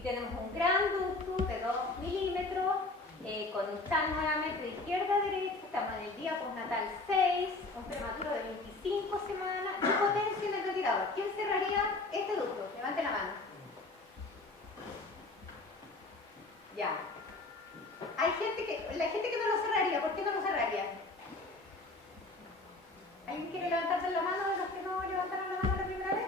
Y tenemos un gran ducto de 2 milímetros, con un diámetro de izquierda a derecha, estamos en el día postnatal 6, un prematuro de 25 semanas, y potencia en el ventilador. ¿Quién cerraría este ducto? Levante la mano. Ya. Hay la gente que no lo cerraría, ¿por qué no lo cerraría? ¿Alguien quiere levantarse la mano de los que no levantaron la mano la primera vez?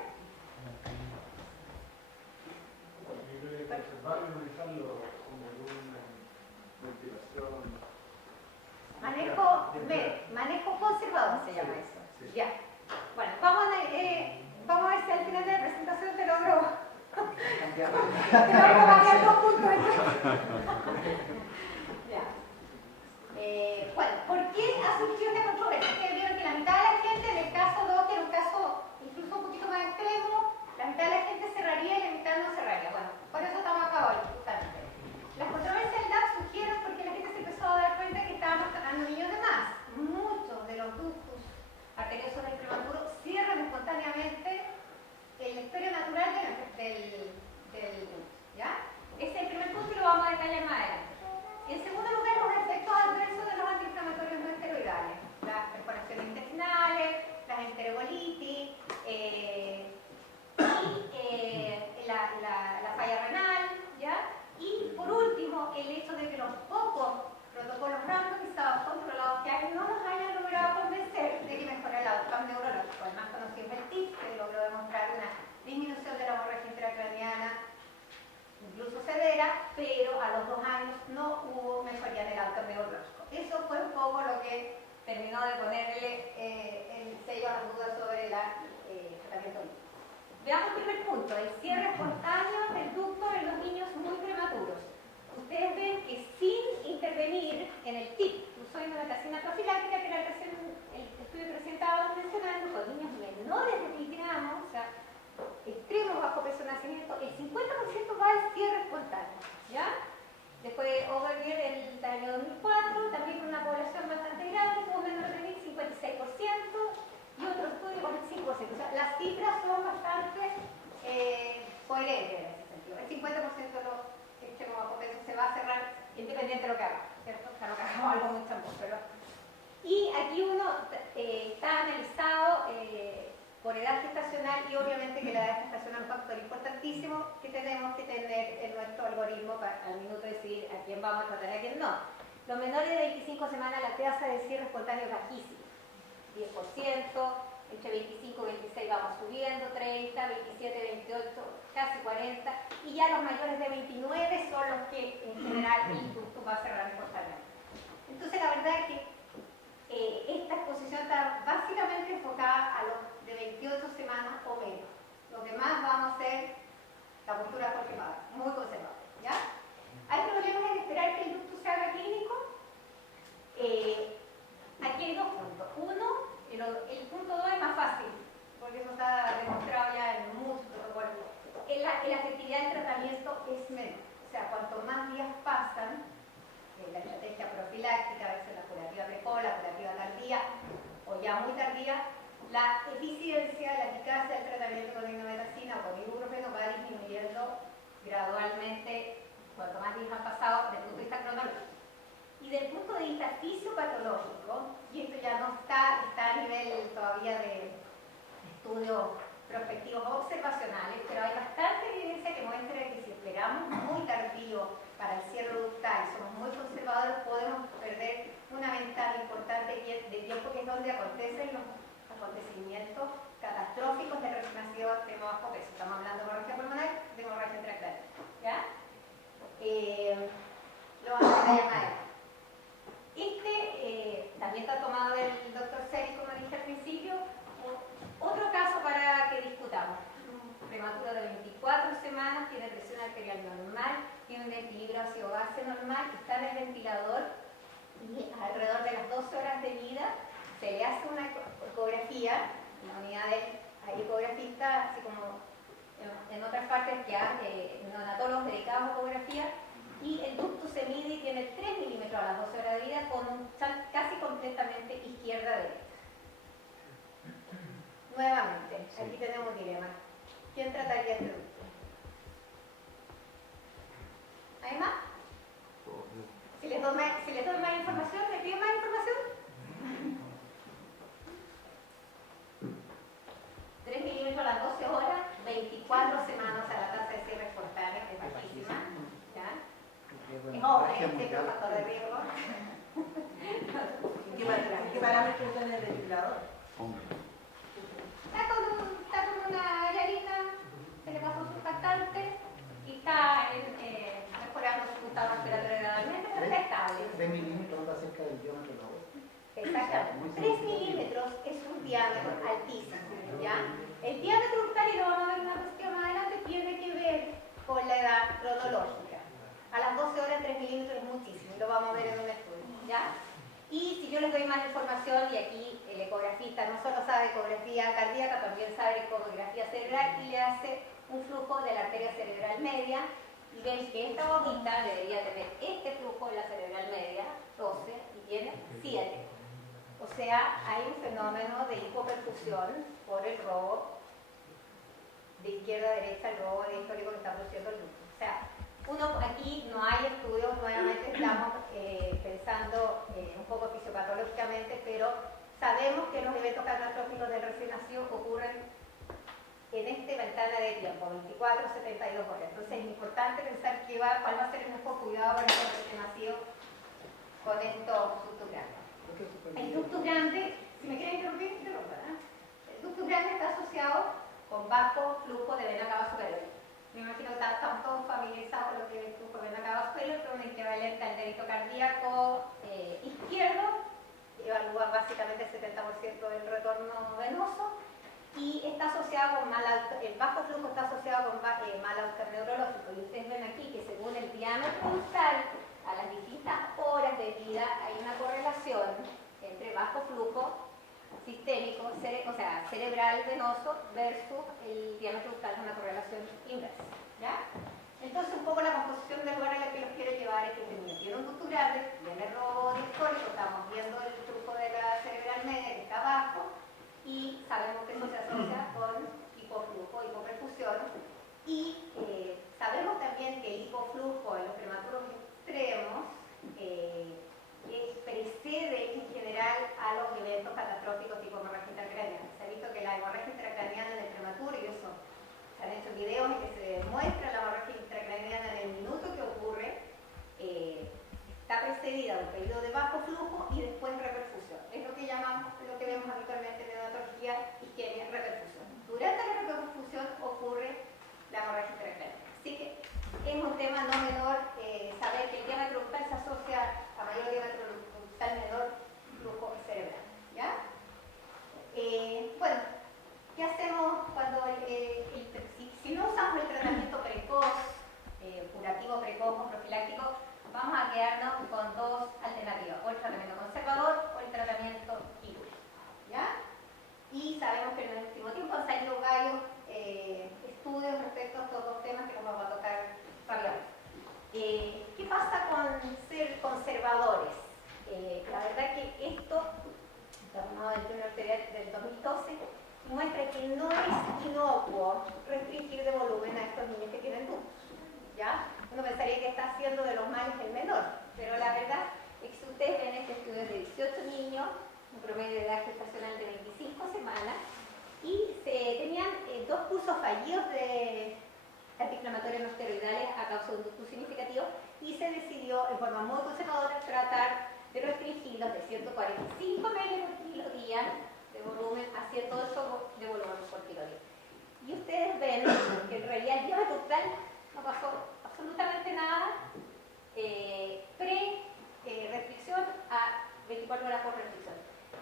Yo creo que conservarlo y manejarlo como una ventilación. Manejo conservador se llama eso. Sí. Ya. Bueno, vamos a ver si al final de la presentación te logro cambiar 2 puntos. Ya. Bueno, ¿por qué ha surgido esta controversia? Ustedes vieron que la mitad de la gente, en el caso 2, que era un caso incluso un poquito más extremo, la mitad de la gente cerraría y la mitad no cerraría. Bueno, por eso estamos acá hoy, justamente. Las controversias del DAP surgieron porque la gente se empezó a dar cuenta que estábamos tratando niños de más. Muchos de los ductos arteriosos del prematuro cierran espontáneamente el esfero natural del ducto. ¿Ya? Ese es el primer punto y lo vamos a detallar más adelante. En segundo lugar, los efectos adversos de los antiinflamatorios no esteroidales, las perforaciones intestinales, las enterobolitis, la falla renal, ¿ya? Y por último, el hecho de que los pocos protocolos randomizados controlados que hay no nos hayan logrado convencer de que mejora el outcome neurológico. El más conocido es el TIP, que logró demostrar una disminución de la hemorragia intracraniana, incluso severa, pero a los 2 años no hubo mejoría del outcome neurológico. Eso fue un poco lo que terminó de ponerle el sello a las dudas sobre el tratamiento. Veamos el primer punto, el cierre espontáneo del ducto en los niños muy prematuros. Ustedes ven que sin intervenir en el TIP, uso de metacina profiláctica, que era el estudio que recién estábamos mencionando, con niños menores de 10 gramos, o sea, extremo bajo peso de nacimiento, el 50% va al cierre espontáneo, ¿ya? Después Overbier en el año 2004, también con una población bastante grande, tuvo menor de 56%, y otro estudio con el 5%. O sea, las cifras son bastante coherentes en ese sentido. El 50% de los extremos bajo peso se va a cerrar independiente de lo que haga, ¿cierto? O sea, no que hagamos algo muy champoso, pero... Y aquí uno está analizado por edad gestacional, y obviamente que la edad gestacional es un factor importantísimo que tenemos que tener en nuestro algoritmo para al minuto decidir a quién vamos a tratar y a quién no. Los menores de 25 semanas, la tasa de cierre espontáneo es bajísima, 10%, entre 25 y 26 vamos subiendo, 30, 27, 28, casi 40, y ya los mayores de 29 son los que en general el ducto va a cerrar espontáneamente. Entonces la verdad es que esta exposición está básicamente enfocada a los de 28 semanas o menos. Los demás vamos a hacer la postura conservadora, muy conservadora, ¿ya? ¿Hay problemas en esperar que el ducto se haga clínico? Aquí hay 2 puntos. Uno, el punto 2 es más fácil, porque eso está demostrado ya en muchos protocolos. La efectividad del tratamiento es menor. O sea, cuanto más días pasan, la estrategia profiláctica, a veces la curativa precoz, la curativa tardía o ya muy tardía, la eficiencia, la eficacia del tratamiento con indometacina o con ibuprofeno va disminuyendo gradualmente cuanto más días han pasado desde el punto de vista cronológico. Y desde el punto de vista fisiopatológico, y esto ya no está a nivel todavía de estudios prospectivos observacionales, pero hay bastante evidencia que muestra que si esperamos muy tardío para el cierre ductal, somos muy conservadores, podemos perder una ventana importante de tiempo, que es donde acontecen los acontecimientos catastróficos del recién nacido extremo bajo peso. Estamos hablando de hemorragia pulmonar, de hemorragia intracraniana, ¿ya? Lo vamos a ver allá más adelante. También está tomado del Dr. Seri, como dije al principio. Otro caso para que discutamos. Un prematuro de 24 semanas, tiene presión arterial normal, tiene un equilibrio ácido-base normal, está en el ventilador y alrededor de las 12 horas de vida se le hace una ecografía, la unidad del ecografista, así como en otras partes que hay neonatólogos dedicados a ecografía, y el ducto se mide y tiene 3 milímetros a las 12 horas de vida con un chat casi completamente izquierda-derecha. Nuevamente, aquí tenemos un dilema. ¿Quién trataría este ducto? si les doy más información, ¿me piden más información? 3 milímetros a las 12 horas, 24 semanas, a la tasa de cierre espontánea es bajísima. ¿Ya? Es obvio, este factor de riesgo. ¿Qué parámetros tiene el ventilador? Está con una yarita, se le pasó surfactante y está mejorando su estado respiratorio gradualmente, pero está estable. 3 milímetros está cerca del diámetro de la voz. Exactamente. 3 milímetros es un diámetro altísimo, ¿ya? El diámetro ductal, y lo vamos a ver en una cuestión más adelante, tiene que ver con la edad cronológica. A las 12 horas 3 milímetros es muchísimo, y lo vamos a ver en un estudio, ¿ya? Y si yo les doy más información, y aquí el ecografista no solo sabe ecografía cardíaca, también sabe ecografía cerebral, y le hace un flujo de la arteria cerebral media, y ven que esta bombita debería tener este flujo de la cerebral media, 12, y tiene 7. O sea, hay un fenómeno de hipoperfusión por el robo de izquierda a derecha, el robo de histórico que está produciendo el glúteo. O sea, aquí no hay estudios, nuevamente estamos pensando un poco fisiopatológicamente, pero sabemos que los eventos catastróficos del recién nacido ocurren en esta ventana de tiempo, 24 a 72 horas. Entonces es importante pensar cuál va a ser nuestro cuidado para el recién nacido con estos ductos grandes. El ducto grande, si me quieren interrumpir, interrumpan. El ducto grande está asociado con bajo flujo de vena cava superior. Me imagino que están todos familiarizados con lo que es el flujo de vena cava superior, que es un equivalente al delito cardíaco izquierdo, que evalúa básicamente el 70% del retorno venoso, y está asociado con el bajo flujo está asociado con mal outcome neurológico. Y ustedes ven aquí que según el diámetro ductal, a las distintas horas de vida hay una correlación entre bajo flujo sistémico, o sea, cerebral venoso versus el diámetro ductal, una correlación inversa. ¿Ya? Entonces, un poco la composición del lugar en la que los quiero llevar es que tiene un ducto grande, viene el robo histórico, estamos viendo el flujo de la cerebral media que está abajo, y sabemos que eso se asocia con hipoflujo, hipoperfusión, y sabemos también que el hipoflujo en los prematuros extremos precede en general a los eventos catastróficos tipo hemorragia intracraneana. Se ha visto que la hemorragia intracraneana en el prematuro, y eso se han hecho videos en que se demuestra la hemorragia intracraneana en el minuto que ocurre, está precedida de un periodo de bajo flujo y después reperfusión. Es lo que llamamos, lo que vemos habitualmente en neonatología, isquemia, reperfusión. Durante la reperfusión ocurre la hemorragia intracraneana. Así que es un tema no menor saber que el diámetro ductal se asocia a mayor diámetro ductal, menor flujo cerebral. ¿Ya? Bueno, ¿qué hacemos cuando si no usamos el tratamiento precoz, curativo precoz o profiláctico? Vamos a quedarnos con dos alternativas, o el tratamiento conservador o el tratamiento quirúrgico. ¿Ya? Y sabemos que en el último tiempo han salido varios estudios respecto a estos dos temas que nos vamos a tocar rápidamente. ¿Qué pasa con ser conservadores? La verdad que esto, tomado del Journal Arterial del 2012, muestra que no es inocuo restringir de volumen a estos niños que tienen ductos. ¿Ya? Uno pensaría que está haciendo de los males el menor, pero la verdad es que si ustedes ven este estudio de 18 niños, un promedio de edad gestacional de 25 semanas, y tenían 2 cursos fallidos de antiinflamatorios no esteroidales a causa de un ductus significativo, y se decidió en forma muy conservadora tratar de restringirlos de 145 ml por kilo día de volumen a 108 de volumen por kilo día. Y ustedes ven que en realidad el diámetro ductal no pasó absolutamente nada pre-restricción a 24 horas por restricción.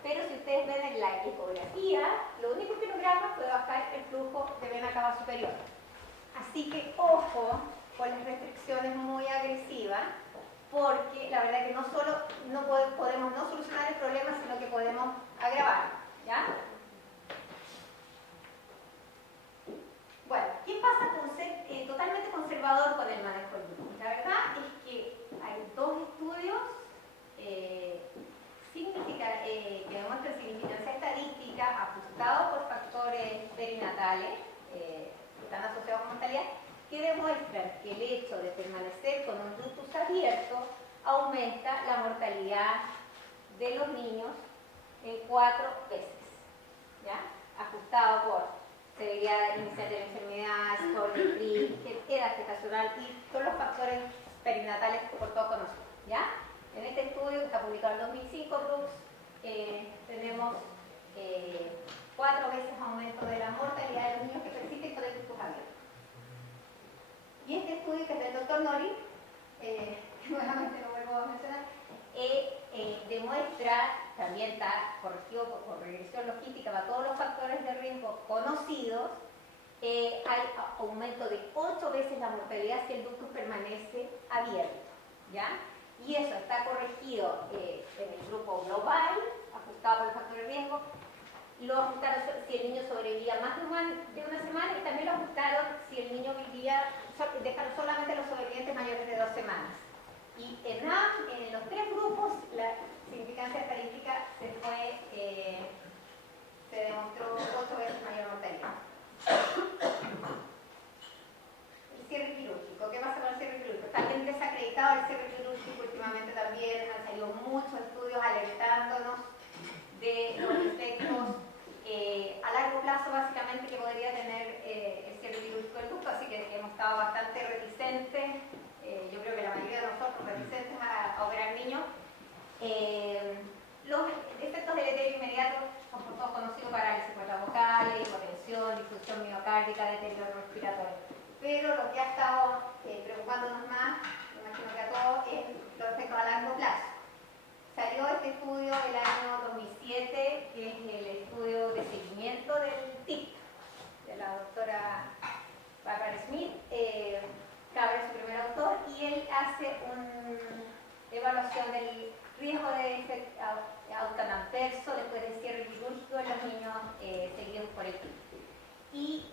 Pero si ustedes ven en la ecografía, lo único que logramos fue bajar el flujo de vena cava superior. Así que ojo con las restricciones muy agresivas, porque la verdad que no solo no podemos no solucionar el problema, sino que podemos agravarlo. ¿Ya? Bueno, ¿qué pasa con ser totalmente conservador con el manejo del glúten? La verdad es que hay 2 estudios que demuestran significancia estadística ajustados por factores perinatales que están asociados con mortalidad, que demuestran que el hecho de permanecer con un ductus abierto aumenta la mortalidad de los niños en 4 veces, ¿ya? Ajustado por severidad inicial de la enfermedad, score de PRI, edad gestacional y todos los factores perinatales por todo conocido, ¿ya? En este estudio que está publicado en 2005, Brooks, tenemos 4 veces aumento de la mortalidad de los niños que persisten con el ductus abierto. Y este estudio, que es del Dr. Nori, que nuevamente lo vuelvo a mencionar, demuestra, también está corregido por regresión logística para todos los factores de riesgo conocidos, hay aumento de 8 veces la mortalidad si el ductus permanece abierto, ¿ya? Y eso está corregido en el grupo global, ajustado por el factor de riesgo. Lo ajustaron si el niño sobrevivía más de una semana, y también lo ajustaron si el niño vivía, dejaron solamente los sobrevivientes mayores de 2 semanas. Y en los 3 grupos la significancia estadística se demostró 8 veces mayor mortalidad. El cierre quirúrgico, ¿qué pasa con el cierre quirúrgico? Está bien desacreditado el cierre quirúrgico últimamente también, han salido muchos estudios alertándonos de los efectos a largo plazo básicamente que podría tener el cierre quirúrgico del ducto, así que hemos estado bastante reticentes, yo creo que la mayoría de nosotros reticentes a operar niños. Los efectos deleterios inmediatos son por todos conocidos: parálisis vocales, hipotensión, disfunción miocárdica, deterioro respiratorio. Pero lo que ha estado preocupándonos más, me imagino que a todos, es los efectos a largo plazo. Salió este estudio el año 2007, que es el estudio de seguimiento del TIP, de la doctora Barbara Smith. Cabra es su primer autor, y él hace una evaluación del riesgo de outcome adverso después del cierre quirúrgico en los niños seguidos por el TIP. Y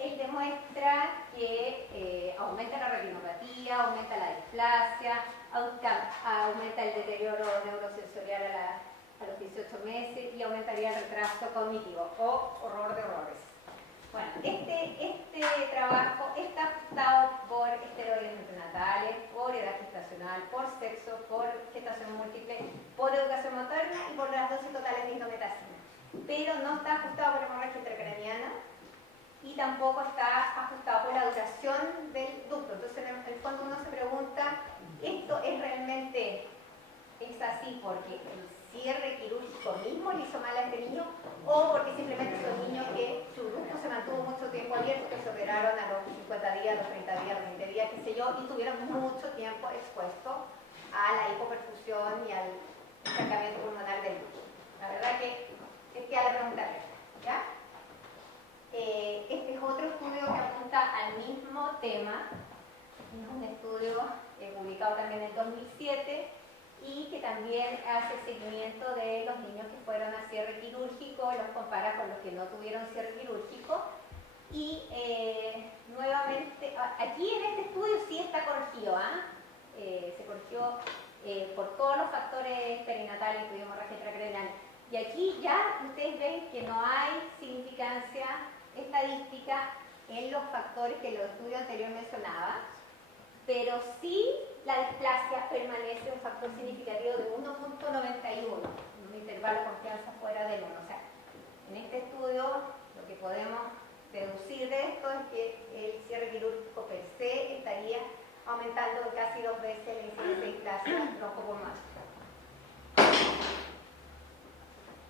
él demuestra que aumenta la retinopatía, aumenta la displasia, aumenta el deterioro neurosensorial a los 18 meses y aumentaría el retraso cognitivo o horror de horrores. Bueno, este trabajo está ajustado por esteroides prenatales, por edad gestacional, por sexo, por gestación múltiple, por educación materna y por las dosis totales de indometacina. Pero no está ajustado por hemorragia intracraniana y tampoco está ajustado por la duración del ducto. Entonces, en el fondo uno se pregunta, ¿esto es realmente así porque el cierre quirúrgico mismo le hizo mal a este niño, o porque simplemente son niños que su ducto se mantuvo mucho tiempo abierto, que se operaron a los 50 días, a los 30 días, a los 20 días, qué sé yo, y tuvieron mucho tiempo expuesto a la hipoperfusión y al estancamiento pulmonar del ducto? La verdad que es que a la pregunta, ¿ya? Este es otro estudio que apunta al mismo tema, es un estudio publicado también en 2007 y que también hace seguimiento de los niños que fueron a cierre quirúrgico, los compara con los que no tuvieron cierre quirúrgico y nuevamente, aquí en este estudio sí está corregido, se corrigió por todos los factores perinatales, incluido hemorragia intracraniana. Y aquí ya ustedes ven que no hay significancia estadística en los factores que el estudio anterior mencionaba, pero sí la displasia permanece un factor significativo de 1.91, un intervalo de confianza fuera del 1. O sea, en este estudio lo que podemos deducir de esto es que el cierre quirúrgico per se estaría aumentando casi 2 veces la incidencia de displasia bronco-pulmonar.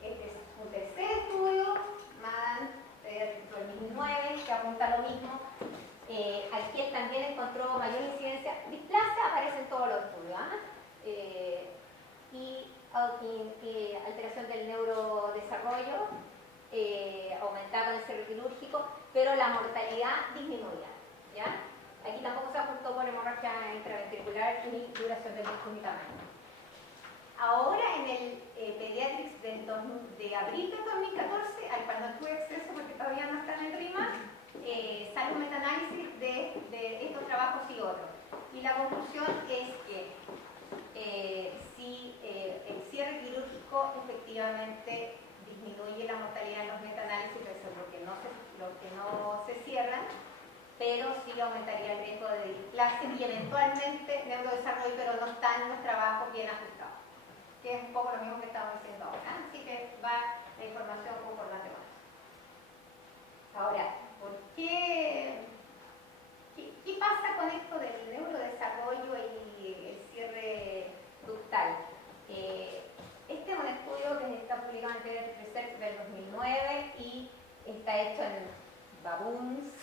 Este es un tercer estudio, Madan, del 2009, que apunta a lo mismo. Aquí él también encontró mayor incidencia. Displasia aparece en todos los estudios, y alteración del neurodesarrollo, aumentaba con el cierre quirúrgico, pero la mortalidad disminuía, ¿ya? Aquí tampoco se ajustó por hemorragia intraventricular ni duración del ducto ni tamaño. Ahora en el Pediatrics de abril del 2014, al cual no tuve acceso porque todavía no está en el RIMA, sale un metaanálisis de estos trabajos y otros. Y la conclusión es que si el cierre quirúrgico efectivamente disminuye la mortalidad en los metaanálisis, eso es lo que no se cierran, pero sí aumentaría el riesgo de displasia y eventualmente neurodesarrollo, pero no están los trabajos bien ajustados, que es un poco lo mismo que estamos diciendo ahora. Así que va la información concordante con eso. Ahora, ¿por qué pasa con esto del neurodesarrollo y el cierre ductal? Este es un estudio que está publicado en Pediatric Research del 2009 y está hecho en baboons,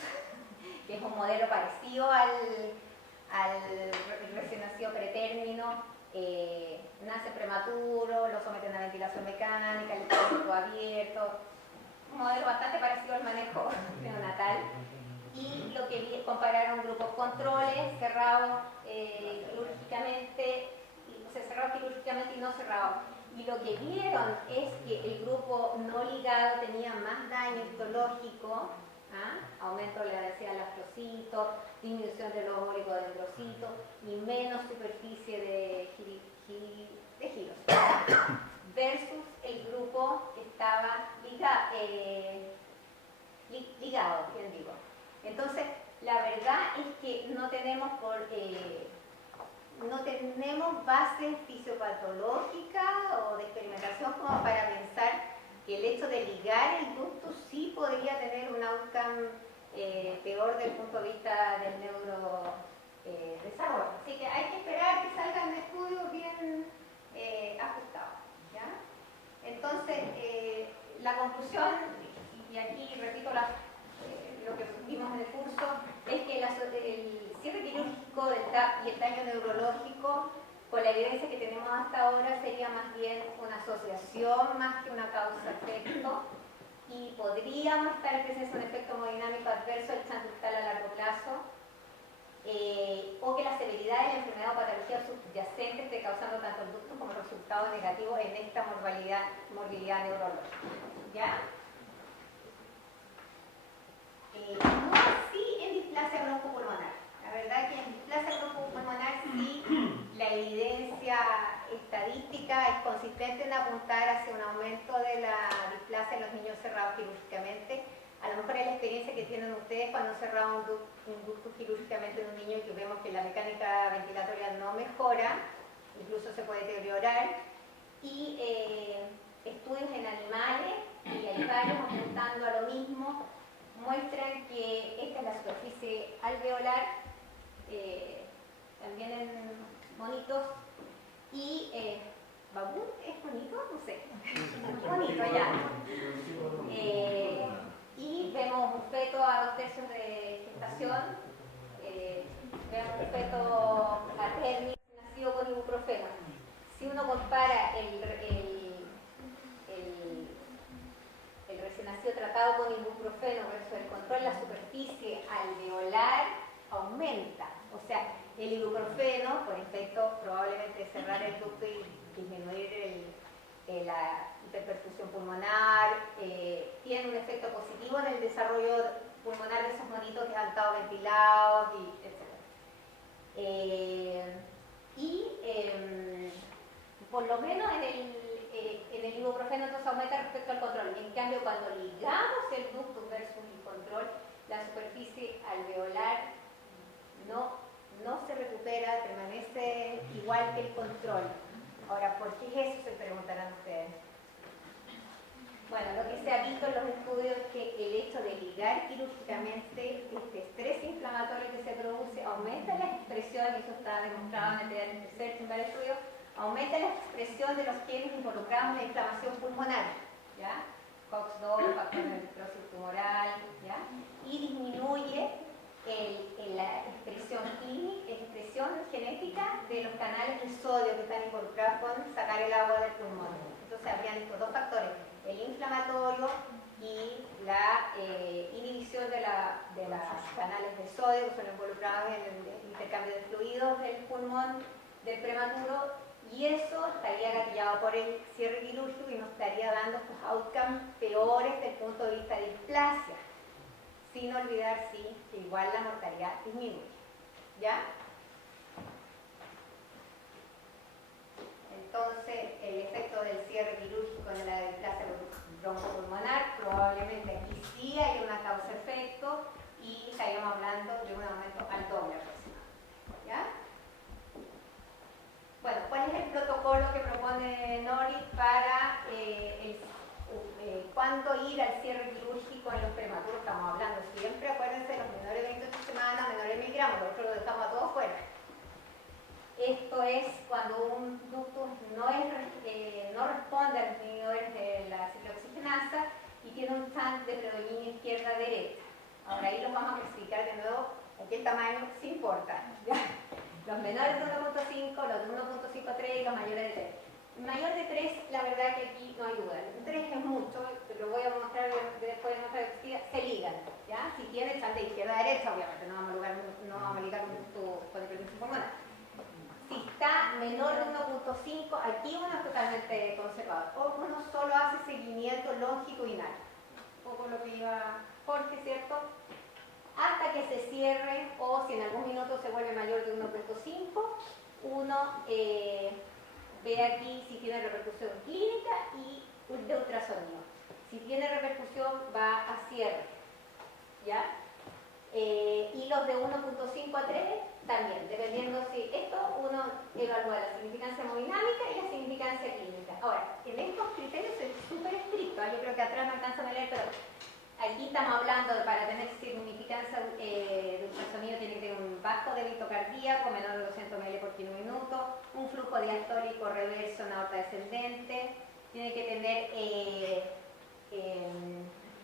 que es un modelo parecido al recién nacido pretérmino. Nace prematuro, lo someten a ventilación mecánica, el estómago abierto, un modelo bastante parecido al manejo neonatal. Y lo que compararon grupos controles cerrados quirúrgicamente, cerrados quirúrgicamente y no cerrados. Y lo que vieron es que el grupo no ligado tenía más daño histológico, aumento de la densidad de lactocitos, disminución de los oligodendrocitos y menos superficie de giros, versus el grupo que estaba ligado, bien digo. Entonces, la verdad es que no tenemos base fisiopatológica o de experimentación como para pensar que el hecho de ligar el ducto sí podría tener un outcome peor desde el punto de vista del neurodesarrollo. Así que hay que esperar que salgan estudios bien ajustados, ¿ya? Entonces, la conclusión, y aquí repito lo que vimos en el curso, es que el cierre quirúrgico del TAP y el daño neurológico, con la evidencia que tenemos hasta ahora, sería más bien una asociación más que una causa-efecto, y podríamos estar en presencia de un efecto hemodinámico adverso del transductal a largo plazo, o que la severidad de la enfermedad o patología subyacente esté causando tanto el ducto como resultados negativos en esta morbilidad neurológica, ¿ya? No así en displasia broncopulmonar. La verdad que en displasia broncopulmonar sí la evidencia estadística es consistente en apuntar hacia un aumento de la displasia en los niños cerrados quirúrgicamente. A lo mejor es la experiencia que tienen ustedes cuando han cerrado un ducto quirúrgicamente en un niño y que vemos que la mecánica ventilatoria no mejora, incluso se puede deteriorar. Y estudios en animales, y hay varios apuntando a lo mismo, muestran que esta es la superficie alveolar, también en monitos, y ¿babú es bonito? No sé, bonito ya. Y vemos un feto a 2 tercios de gestación, vemos un feto maternio nacido con ibuprofeno. Si uno compara el recién nacido tratado con ibuprofeno versus el control, la superficie alveolar aumenta. O sea, el ibuprofeno, por efecto probablemente cerrar el ducto y disminuir la hiperperfusión pulmonar, tiene un efecto positivo en el desarrollo pulmonar de esos monitos que han estado ventilados, etc. Por lo menos en el ibuprofeno entonces aumenta respecto al control. En cambio, cuando ligamos el ducto versus el control, la superficie alveolar no se recupera, permanece igual que el control. Ahora, ¿por qué es eso? Se preguntarán ustedes. Bueno, lo que se ha visto en los estudios es que el hecho de ligar quirúrgicamente este estrés inflamatorio que se produce aumenta la expresión, y eso está demostrado en el Pediatric Research en varios estudios, aumenta la expresión de los genes involucrados en la inflamación pulmonar, ¿ya? COX-2, factor de necrosis tumoral, ¿ya? Y disminuye la expresión genética de los canales de sodio que están involucrados con sacar el agua del pulmón. Entonces habrían estos 2 factores, el inflamatorio y la inhibición de los canales de sodio que son involucrados en el intercambio de fluidos del pulmón del prematuro, y eso estaría gatillado por el cierre quirúrgico y nos estaría dando estos outcomes peores desde el punto de vista de displasia, sin olvidar sí que igual la mortalidad disminuye, ¿ya? Entonces el efecto del cierre quirúrgico en la displasia broncopulmonar, probablemente aquí sí hay una causa-efecto y estaríamos hablando cuándo ir al cierre quirúrgico en los prematuros. Estamos hablando siempre, acuérdense, de los menores de 28 semanas, menores de 1000 gramos, nosotros lo dejamos a todos fuera. Esto es cuando un ductus no responde a los inhibidores de la ciclooxigenasa y tiene un chance de predominio izquierda-derecha. Ahora ahí los vamos a clasificar de nuevo, aquí el tamaño sí importa, ¿ya? Los menores de 1.5, los de 1.53 y los mayores de 3. El mayor de 3, la verdad que aquí no hay duda. El 3 es mucho, lo voy a mostrar después en otra diapositiva, se ligan, ¿ya? Si tiene chance de izquierda-derecha, obviamente no vamos a ligar con hipertensión pulmonar. Si está menor de 1.5, aquí uno es totalmente conservador. O uno solo hace seguimiento longitudinal. Un poco lo que iba Jorge, ¿cierto? Hasta que se cierre, o si en algún minuto se vuelve mayor de 1.5, uno ve aquí si tiene repercusión clínica y de ultrasonido. Si tiene repercusión, va a cierre, ¿ya? Y los de 1.5 a 3 también, dependiendo si esto uno evalúa la significancia hemodinámica y la significancia clínica. Ahora, en estos criterios es súper estricto, yo creo que atrás no alcanzan a leer, pero aquí estamos hablando de para tener significancia de ultrasonido tiene que tener un bajo débito cardíaco, menor de 200 ml por kilo minuto, un flujo diastólico reverso en aorta descendente, tiene que tener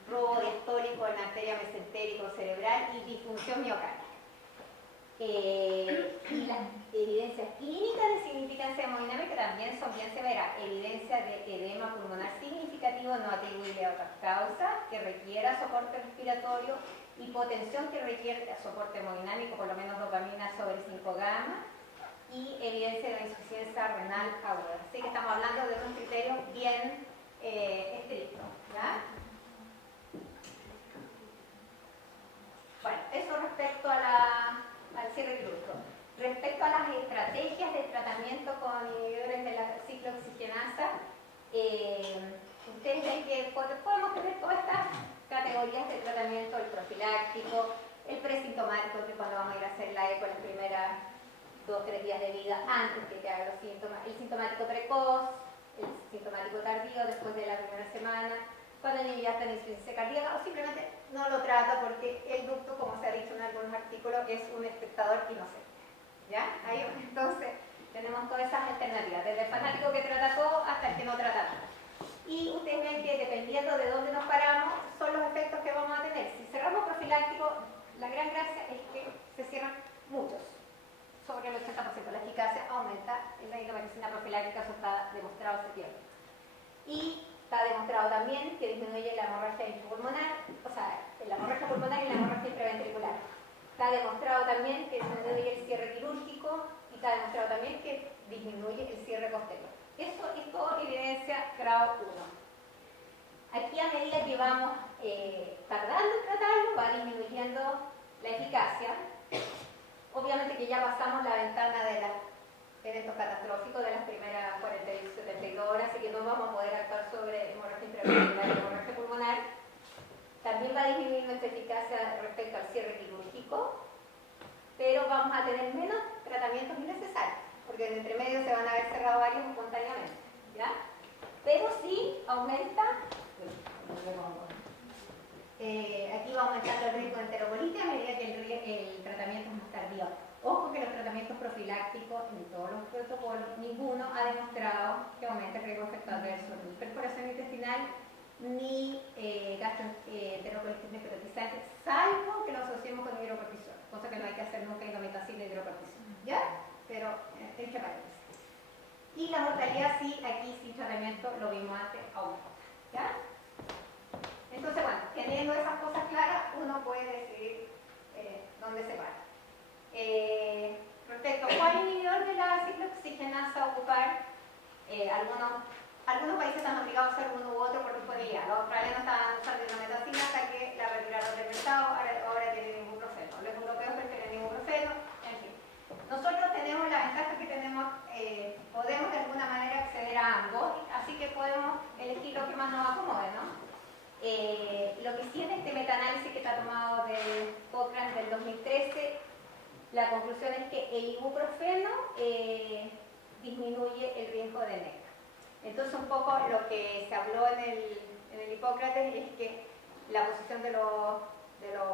robo diastólico en arteria mesentérico cerebral y disfunción miocárdica. Y las evidencias clínicas de significancia hemodinámica también son bien severas. Evidencia de edema pulmonar significativo no atribuible a otras causas, que requiera soporte respiratorio, hipotensión que requiere soporte hemodinámico, por lo menos dopamina sobre 5 gamma, y evidencia de insuficiencia renal aguda. Así que estamos hablando de unos criterios bien estrictos, ¿ya? Bueno, eso respecto al cierre quirúrgico. Respecto a las estrategias de tratamiento con inhibidores de la ciclooxigenasa, ustedes ven que podemos tener todas estas categorías de tratamiento, el profiláctico, el presintomático, que cuando vamos a ir a hacer la eco las primeras 2-3 días de vida antes que te haga los síntomas, el sintomático precoz, el sintomático tardío después de la primera semana, cuando el niño ya está en insuficiencia cardíaca, o simplemente no lo trata porque el ducto, como se ha dicho en algunos artículos, es un espectador inocente. ¿Ya? Ahí, entonces, tenemos todas esas alternativas, desde el fanático que trata todo hasta el que no trata nada. Y ustedes ven que dependiendo de dónde nos paramos, son los efectos que vamos a tener. Si cerramos profiláctico, la gran gracia es que se cierran muchos, sobre el 80%. La eficacia aumenta en la inmunomedicina profiláctica, eso está demostrado hace tiempo. Y está demostrado también que disminuye la hemorragia intrapulmonar, o sea, la hemorragia pulmonar y la hemorragia intraventricular. Está demostrado también que disminuye el cierre quirúrgico y está demostrado también que disminuye el cierre posterior. Eso es todo evidencia grado 1. Aquí, a medida que vamos tardando en tratarlo, va disminuyendo la eficacia. Obviamente que ya pasamos la ventana de los eventos catastróficos de las primeras 72 horas, así que no vamos a poder actuar sobre hemorragia intraventricular y hemorragia pulmonar. También va a disminuir nuestra eficacia respecto al cierre quirúrgico, pero vamos a tener menos tratamientos innecesarios, porque en entre medio se van a haber cerrado varios espontáneamente, ¿ya? Pero sí aumenta, aquí va aumentando el riesgo de enterocolitis a medida que el tratamiento es más tardío. Ojo que los tratamientos profilácticos en todos los protocolos, ninguno ha demostrado que aumente el riesgo de efecto adverso ni perforación intestinal ni gastroenterocolitis necrotizante, salvo que lo asociemos con hidrocortisona, cosa que no hay que hacer nunca indometacina y hidrocortisona, ¿ya? Pero entre paréntesis. Y la mortalidad sí, aquí sin tratamiento, lo vimos antes, aumenta, ¿ya? Entonces, bueno, teniendo esas cosas claras, uno puede decidir dónde se va. Respecto a cuál inhibidor de la ciclooxigenasa ocupar, algunos países están obligados a hacer uno u otro por disponibilidad. Los australianos estaban usando indometacina hasta que la retiraron del mercado, ahora tienen ibuprofeno. Los europeos prefieren ibuprofeno, en fin. Nosotros tenemos la ventaja que tenemos, podemos de alguna manera acceder a ambos, así que podemos elegir lo que más nos acomode, ¿no? Lo que sí en este metaanálisis que está tomado de Cochrane del 2013, la conclusión es que el ibuprofeno disminuye el riesgo de NEC. Entonces un poco lo que se habló en en el Hipócrates es que la posición de los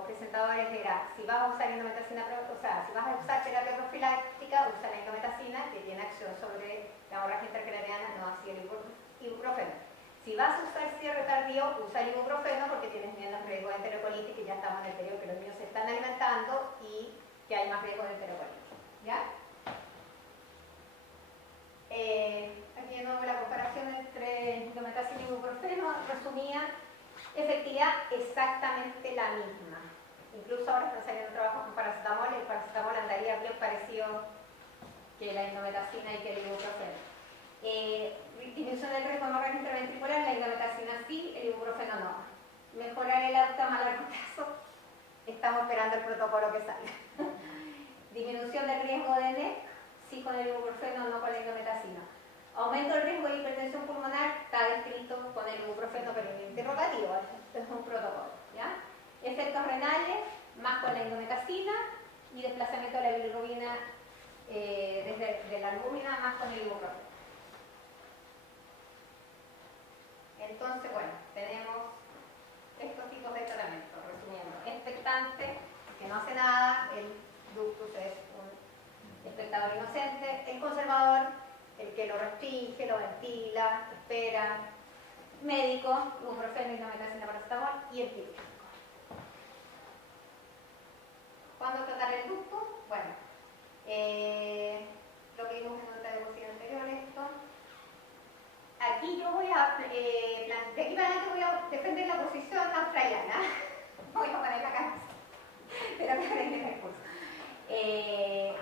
presentadores era, si vas a usar indometacina, o sea, si vas a usar terapia profiláctica, usa la indometacina, que tiene acción sobre la hemorragia intracraneana, no así el ibuprofeno. Si vas a usar cierre tardío, usa el ibuprofeno porque tienes menos riesgo de enterocolitis, que ya estamos en el periodo que los niños se están alimentando y que hay más riesgo de enterocolitis. ¿Ya? Aquí de nuevo la comparación entre indometacina y ibuprofeno, resumía, efectividad exactamente la misma. Incluso ahora están saliendo trabajos con paracetamol, el paracetamol andaría bien parecido que la indometacina y que el ibuprofeno. Disminución del riesgo de hemorragia intraventricular, la indometacina sí, el ibuprofeno no. Mejorar el outcome a largo plazo, estamos esperando el protocolo que salga. Disminución del riesgo de NEC, sí con el ibuprofeno, no con la indometacina. Aumento del riesgo de hipertensión pulmonar, está descrito con el ibuprofeno, pero en interrogativo, es un protocolo. ¿Ya? Efectos renales, más con la indometacina, y desplazamiento de la bilirrubina desde la albúmina, más con el ibuprofeno. Entonces, bueno, tenemos estos tipos de tratamiento, resumiendo. Expectante, que no hace nada, el ductus es un espectador inocente. El conservador, el que lo restringe, lo ventila, espera. Médico, ibuprofeno, indometacina, paracetamol, y el quirúrgico. ¿Cuándo tratar el ductus? Bueno, lo que vimos en otra diapositiva anterior, esto. Aquí yo voy a, de aquí para adelante voy a defender la posición australiana. Voy a poner la cabeza, pero que aprender el curso.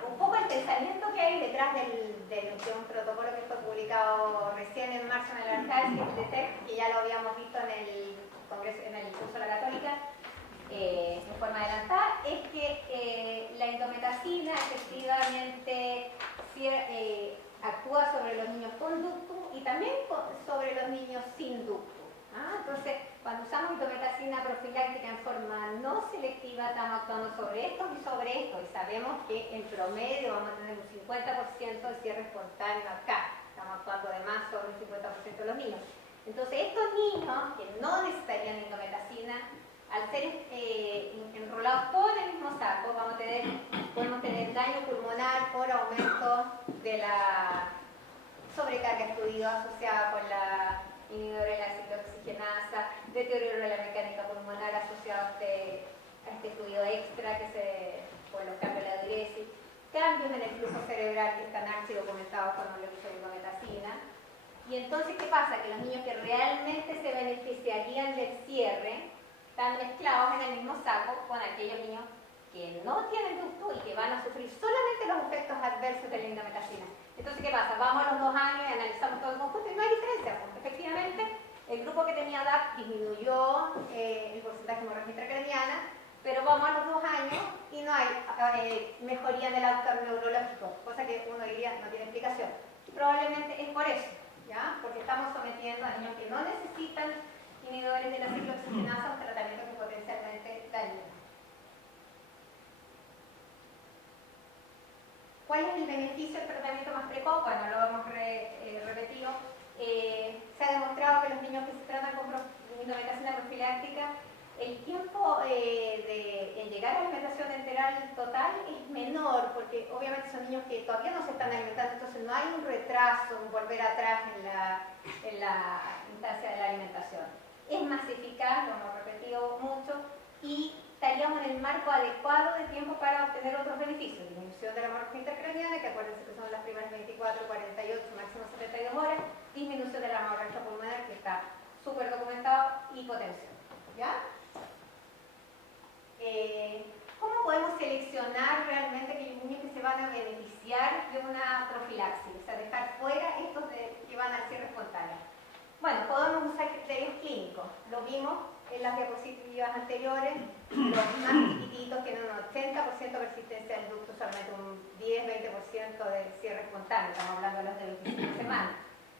Un poco el pensamiento que hay detrás de un protocolo que fue publicado recién en marzo en el Archives de TEC, que ya lo habíamos visto en el congreso, en el curso de la Católica, en forma adelantada, es que la indometacina efectivamente actúa sobre los niños con ductus y también sobre los niños sin ductus. Entonces, cuando usamos indometacina profiláctica en forma no selectiva, estamos actuando sobre estos y sobre estos, y sabemos que en promedio vamos a tener un 50% de cierre espontáneo acá. Estamos actuando además sobre un 50% de los niños. Entonces, estos niños que no necesitarían indometacina, al ser enrolados todos en el mismo saco, podemos tener daño pulmonar por aumento de la sobrecarga fluido asociada con la inhibidora de la ciclooxigenasa, deterioro de la mecánica pulmonar asociado a este fluido extra por los cambios de la diuresis, cambios en el flujo cerebral que están archidocumentados con el uso de indometacina. Y entonces, ¿qué pasa? Que los niños que realmente se beneficiarían del cierre están mezclados en el mismo saco con aquellos niños que no tienen ductus y que van a sufrir solamente los efectos adversos de la indometacina. Entonces, ¿qué pasa? Vamos a los 2 años y analizamos todo el conjunto y no hay diferencia. Efectivamente, el grupo que tenía DAP disminuyó el porcentaje de hemorragia intracraniana, pero vamos a los 2 años y no hay mejoría en el outcome neurológico, cosa que uno diría no tiene explicación. Probablemente es por eso, ¿ya? Porque estamos sometiendo a niños que no necesitan inhibidores de la ciclooxigenasa a un tratamiento que potencialmente dañino. ¿Cuál es el beneficio del tratamiento más precoz? Bueno, lo hemos repetido. Se ha demostrado que los niños que se tratan con indometacina profiláctica, el tiempo en llegar a la alimentación enteral total es menor, porque obviamente son niños que todavía no se están alimentando, entonces no hay un retraso, un volver atrás en la instancia de la alimentación. Es más eficaz, lo hemos repetido mucho, y estaríamos en el marco adecuado de tiempo para obtener otros beneficios. Disminución de la hemorragia intracraniana, que acuérdense que son las primeras 24, 48, máximo 72 horas. Disminución de la hemorragia pulmonar, que está súper documentado, y hipotensión. ¿Ya? ¿Cómo podemos seleccionar realmente aquellos niños que se van a beneficiar de una profilaxis? O sea, dejar fuera estos que van al cierre espontáneo. Bueno, podemos usar criterios clínicos. Lo vimos en las diapositivas anteriores. Los más chiquititos tienen un 80% de persistencia del ductus, solamente un 10-20% de cierre espontáneo. Estamos hablando de los de 25 semanas.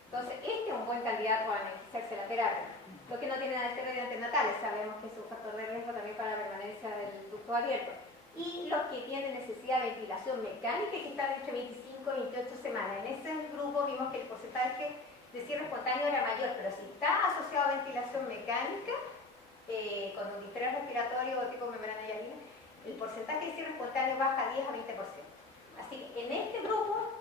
Entonces, este es un buen candidato para beneficiarse de la terapia. Los que no tienen esteroides antenatales, sabemos que es un factor de riesgo también para la permanencia del ducto abierto. Y los que tienen necesidad de ventilación mecánica y que están entre 25 y 28 semanas. En ese grupo vimos que el porcentaje de cierre espontáneo era mayor, pero si está asociado a ventilación mecánica, con un distrés respiratorio o tipo membrana hialina, el porcentaje de cierre espontáneo baja 10 a 20%. Así que en este grupo,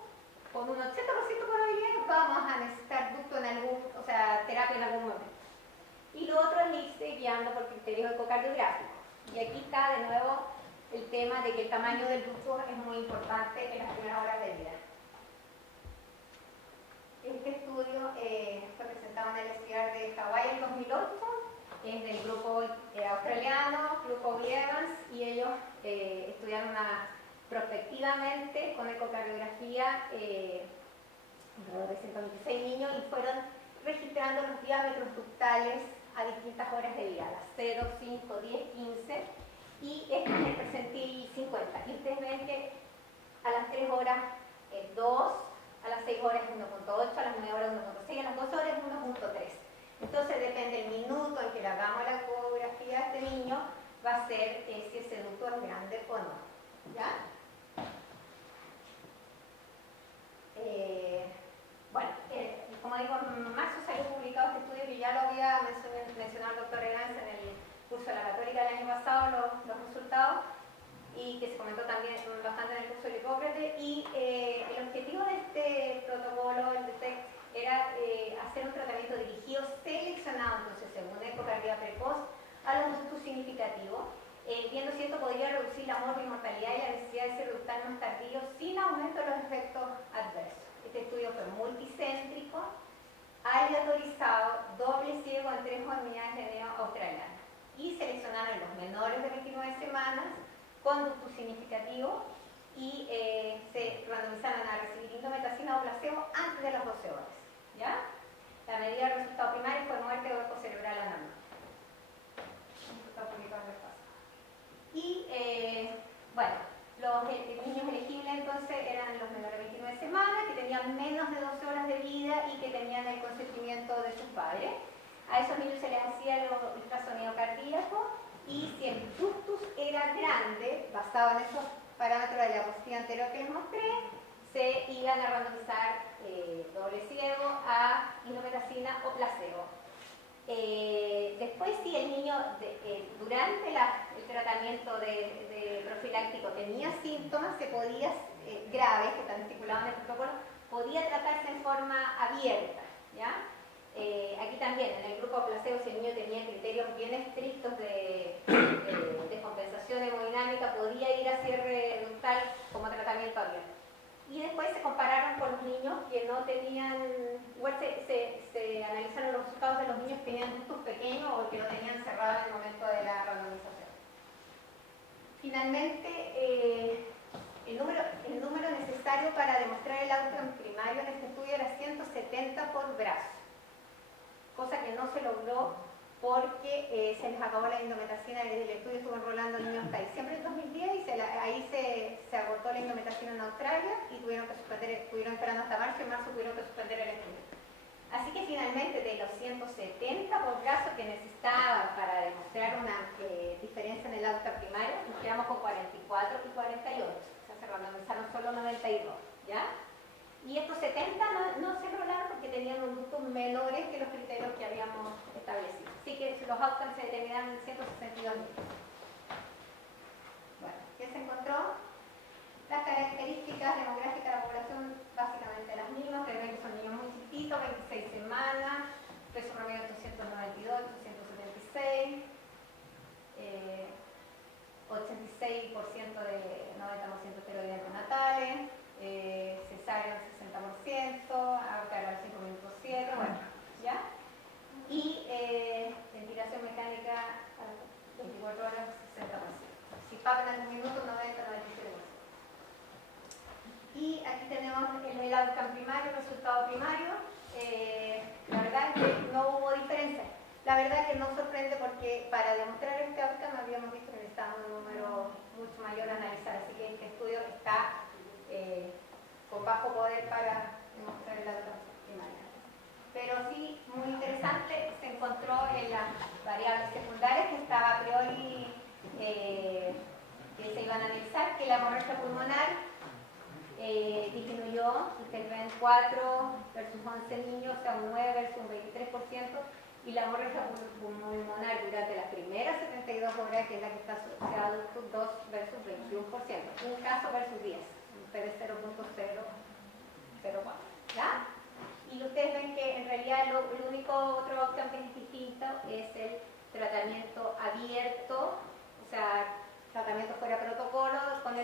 con un 80% de probabilidad, vamos a necesitar ducto en terapia en algún momento. Y lo otro es irse guiando por criterios ecocardiográficos. Y aquí está de nuevo el tema de que el tamaño del ducto es muy importante en las primeras horas de vida. Este estudio fue presentado en el SCR de Hawái en 2008, es del grupo australiano, grupo Evans, y ellos estudiaron prospectivamente con ecocardiografía alrededor de 126 niños y fueron registrando los diámetros ductales a distintas horas de vida, las 0, 5, 10, 15, y este es el percentil 50. Y ustedes ven que a las 3 horas es 2, a las 6 horas es 1.8, a las 9 horas es 1.6, a las 2 horas es 1.3. Entonces depende del minuto en que le hagamos la ecografía a este niño, va a ser si ese ducto es grande o no. ¿Ya? Bueno, como digo, en marzo salió publicado este estudio que ya lo había mencionado el doctor Evans en el curso de la católica del año pasado, los resultados, y que se comentó también bastante en el curso de Hipócrates. Y el objetivo de este protocolo, el DETECT, era hacer un tratamiento dirigido seleccionado, entonces según ecocardia precoz, a los ductos significativos, viendo si esto podría reducir la mortalidad y la necesidad de cierre ductal más tardío sin aumento de los efectos adversos. Este estudio fue multicéntrico, aleatorizado, doble ciego en 3 unidades de neo australianas, y seleccionaron los menores de 29 semanas con ductus significativo y se randomizaron a recibir indometacina o placebo antes de las 12 horas. ¿Ya? La medida de resultado primario fue muerte o eco cerebral anormal. Y bueno, los niños elegibles entonces eran los menores de 29 semanas, que tenían menos de 12 horas de vida y que tenían el consentimiento de sus padres. A esos niños se les hacía el ultrasonido cardíaco, y si el ductus era grande, basado en esos parámetros de la diapositiva anterior que les mostré, se iban a randomizar doble ciego a indometacina o placebo. Después, si el niño durante el tratamiento de profiláctico tenía síntomas graves que están estipulados en el protocolo, podía tratarse en forma abierta. ¿Ya? Aquí también, en el grupo placebo, si el niño tenía criterios bien estrictos de compensación hemodinámica, podía ir a cierre ductal como tratamiento abierto. Y después se compararon con los niños que no tenían, igual se analizaron los resultados de los niños que tenían ductus pequeños o que lo tenían cerrado en el momento de la randomización. Finalmente, el número necesario para demostrar el outcome primario en este estudio era 170 por brazo, cosa que no se logró porque se les acabó la indometacina. El estudio estuvo enrolando niños hasta diciembre del 2010 y ahí se agotó la indometacina en Australia y estuvieron esperando hasta marzo, y en marzo tuvieron que suspender el estudio. Así que finalmente, de los 170 por brazo que necesitaban para demostrar una diferencia en el outcome primario, nos quedamos con 44 y 48, o sea, se randomizaron solo 92, ¿ya? Y estos 70 no se enrolaron porque tenían un ductos menores que los criterios que habíamos establecido. Así que los outcomes se determinaron en 162 niños. Bueno, ¿qué se encontró? Las características demográficas de la población básicamente las mismas, que ven que son niños muy chiquitos, 26 semanas, peso promedio 892, 876, 86% de 90% esteroides natales, cesárea al 60%, abortar al 5.7, bueno, ¿ya? Y ventilación mecánica a las 24 horas, 60%. Si pagan en un minuto, 90, 97%. Y aquí tenemos el outcome primario, el resultado primario. La verdad es que no hubo diferencia. La verdad es que no sorprende porque para demostrar este outcome habíamos visto que necesitábamos un número mucho mayor a analizar, así que este estudio está con bajo poder para demostrar el outcome primario. Pero sí, muy interesante, se encontró en las variables secundarias que estaba a priori que se iban a analizar, que la hemorragia pulmonar disminuyó, ustedes ven 4 versus 11 niños, o sea, un 9 versus un 23%, y la hemorragia pulmonar durante las primeras 72 horas, que es la que está asociada a adultos, 2 versus 21%, un caso versus 10, un P de 0.004, ¿ya? Y ustedes ven que en realidad el único otra opción que es distinto es el tratamiento abierto, o sea, tratamiento fuera de protocolo con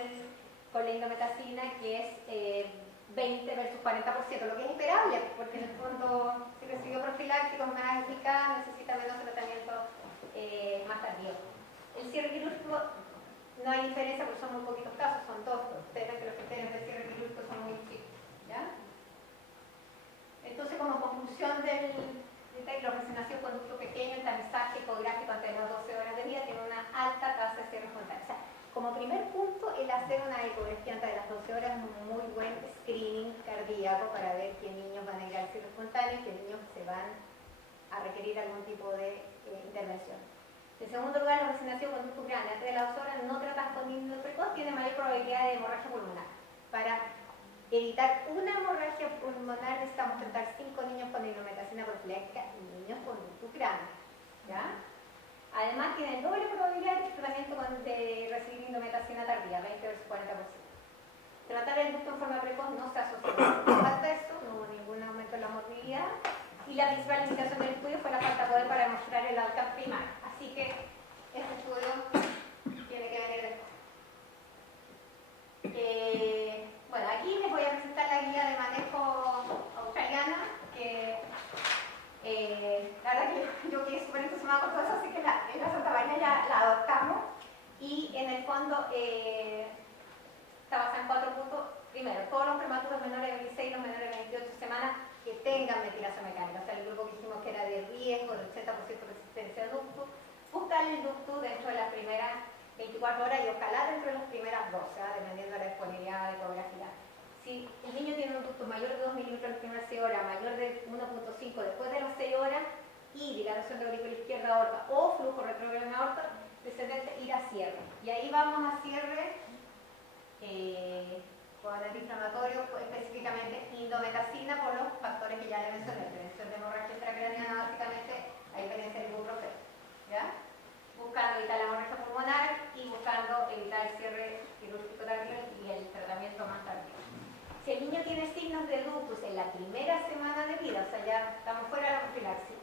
la indometacina, que es 20 versus 40%, lo que es esperable, porque en el fondo, si recibió profilácticos más eficaz, necesita menos tratamiento más tardío. El cierre quirúrgico no hay diferencia porque son muy poquitos casos, son 2. Ustedes ven que los criterios de cierre quirúrgico son muy chicos, ¿ya? Entonces, como conclusión del la resonancia con ducto pequeño, el tamizaje ecográfico ante las 12 horas de vida tiene una alta tasa de cierre frontal. O sea, como primer punto, el hacer una ecografía antes de las 12 horas es un muy buen screening cardíaco para ver qué niños van a ir al cierre espontáneo y qué niños se van a requerir algún tipo de intervención. En segundo lugar, la resonancia con ducto grande antes de las 12 horas no tratas con niños precoz, tiene mayor probabilidad de hemorragia pulmonar. Para evitar una hemorragia pulmonar necesitamos tratar 5 niños con indometacina profiláctica y niños con ductus grande, ¿ya? Además tienen doble probabilidad de tratamiento de recibir indometacina tardía, 20 versus 40%. Tratar el ducto en forma precoz no se asocia con adverso, no hubo ningún aumento en la morbilidad, y la principal limitación del estudio fue la falta de poder para demostrar el outcome primario. Así que este estudio tiene que venir después. Bueno, aquí les voy a presentar la guía de manejo australiana, que la verdad que yo quedé súper entusiasmada con todo eso, así que en la Santa María ya la adoptamos, y en el fondo está basada en 4 puntos. Primero, todos los prematuros menores de 26 y los menores de 28 semanas que tengan ventilación mecánica, o sea, el grupo que dijimos que era de riesgo, del 80% de resistencia al ducto, buscar el ducto dentro de las primeras 24 horas y ojalá dentro de las primeras 12, dependiendo de la disponibilidad de ecografía. Si el niño tiene un ducto mayor de 2 milímetros en las primeras 6 horas, mayor de 1.5 después de las 6 horas, y dilatación de aurícula izquierda aorta o flujo retrógrado en aorta descendente, ir a cierre. Y ahí vamos a cierre con antiinflamatorio, específicamente indometacina por los factores que ya le mencioné, prevención de hemorragia intracraniana, básicamente a diferencia del ibuprofeno, ¿ya? Buscando evitar la hemorragia pulmonar y buscando evitar el cierre quirúrgico tardío y el tratamiento más tardío. Si el niño tiene signos de ductus en la primera semana de vida, o sea, ya estamos fuera de la profilaxis,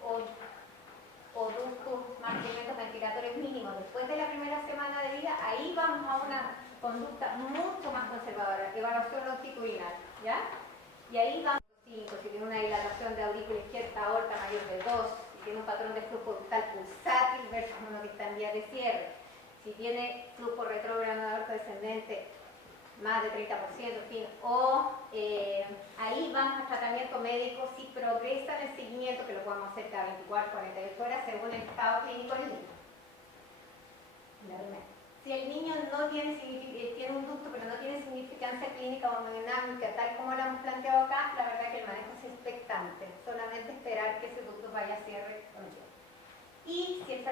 o ductus, mantenimientos ventilatorios mínimos después de la primera semana de vida, ahí vamos a una conducta mucho más conservadora, evaluación longitudinal, ¿ya? Y ahí vamos a 5, si tiene una dilatación de aurícula izquierda aorta mayor de 2, si tiene un patrón de flujo ductal pulsátil versus uno que está en vía de cierre, si tiene flujo retrógrado de aorta descendente más de 30%, en fin, o ahí vamos al tratamiento médico si progresa en el seguimiento, que lo podemos hacer cada 24, 48 horas según el estado clínico del niño. Si el niño no tiene un ducto pero no tiene significancia clínica o hemodinámica, tal como lo hemos planteado acá, la verdad que el manejo es expectante, solamente esperar que ese ducto vaya a cierre con yo. Y si se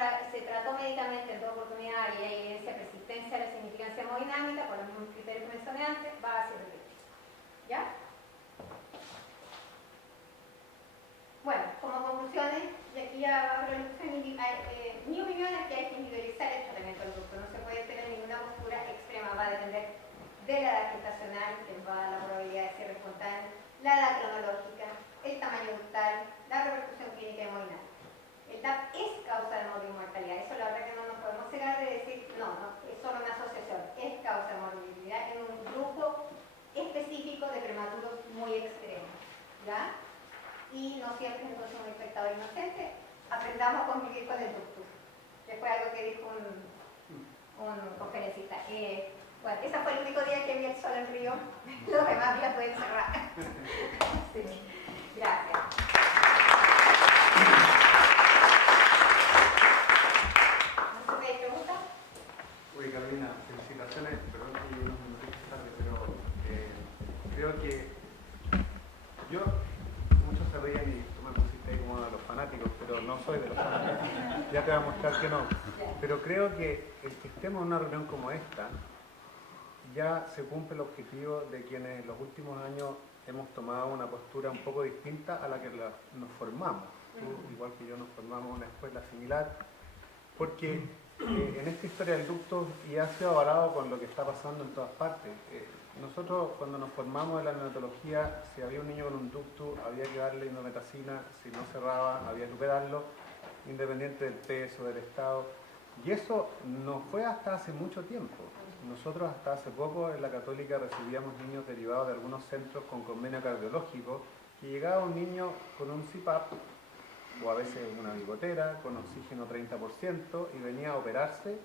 trató médicamente en toda oportunidad y hay evidencia de persistencia de la significancia hemodinámica, por los mismos criterios que mencioné antes, va a cierre clínico. ¿Ya? Bueno, como conclusiones, y aquí ya abro la discusión, mi opinión es que hay que individualizar el tratamiento del ducto, no se puede tener ninguna postura extrema, va a depender de la edad gestacional, que va a dar la probabilidad de cierre espontáneo, la edad cronológica, el tamaño ductal, la repercusión clínica y hemodinámica. El TAP es causa de mortalidad, eso la verdad que no nos podemos cegar de decir, no, es solo una asociación, es causa de morbilidad en un grupo específico de prematuros muy extremos, ¿ya? Y no siempre entonces un espectador inocente, aprendamos a convivir con el ductus, que fue algo que dijo un conferencista. Bueno, ese fue el único día que vi el sol en Río, los demás días pueden cerrar. Sí. Gracias. Oye, Carolina, felicitaciones, perdón que llegué unos minutos tarde, pero creo que muchos se reían y tú me pusiste ahí como uno de los fanáticos, pero no soy de los fanáticos, ya te voy a mostrar que no. Pero creo que el que estemos en una reunión como esta, ya se cumple el objetivo de quienes en los últimos años hemos tomado una postura un poco distinta a la que nos formamos. Tú, igual que yo, nos formamos en una escuela similar, porque en esta historia del ducto, y ha sido avalado con lo que está pasando en todas partes, nosotros cuando nos formamos en la neonatología, si había un niño con un ducto, había que darle indometacina, si no cerraba, había que operarlo, independiente del peso, del estado, y eso no fue hasta hace mucho tiempo. Nosotros hasta hace poco en la Católica recibíamos niños derivados de algunos centros con convenio cardiológico, que llegaba un niño con un CPAP, o a veces una bigotera, con oxígeno 30%, y venía a operarse,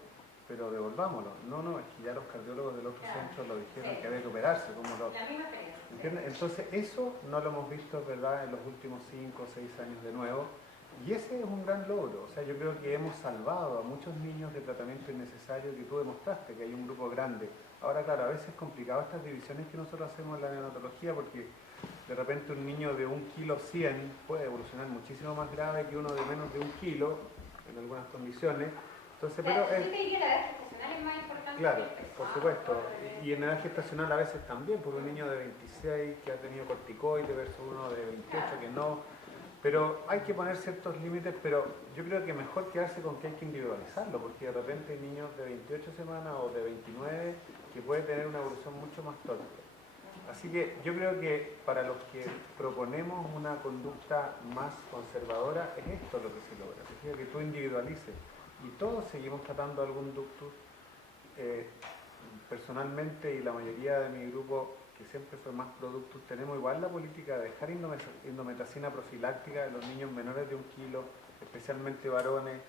pero devolvámoslo. No, es que ya los cardiólogos del otro centro lo dijeron que había que operarse. ¿Entiendes? Entonces eso no lo hemos visto, ¿verdad?, en los últimos 5 o 6 años de nuevo. Y ese es un gran logro. O sea, yo creo que hemos salvado a muchos niños de tratamiento innecesario que tú demostraste, que hay un grupo grande. Ahora, claro, a veces es complicado estas divisiones que nosotros hacemos en la neonatología, porque de repente un niño de 1,1 kg puede evolucionar muchísimo más grave que uno de menos de 1 kg en algunas condiciones. Entonces, pero yo te diría la edad gestacional es más importante. claro, por supuesto. Y en edad gestacional a veces también, porque un niño de 26 que ha tenido corticoide versus uno de 28 que no. Pero hay que poner ciertos límites, pero yo creo que mejor quedarse con que hay que individualizarlo, porque de repente hay niños de 28 semanas o de 29 que pueden tener una evolución mucho más torpe. Así que yo creo que para los que proponemos una conducta más conservadora, es esto lo que se logra, es decir, que tú individualices. Y todos seguimos tratando algún ductus. Personalmente, y la mayoría de mi grupo, que siempre fue más productos, tenemos igual la política de dejar indometacina profiláctica en los niños menores de 1 kilo, especialmente varones,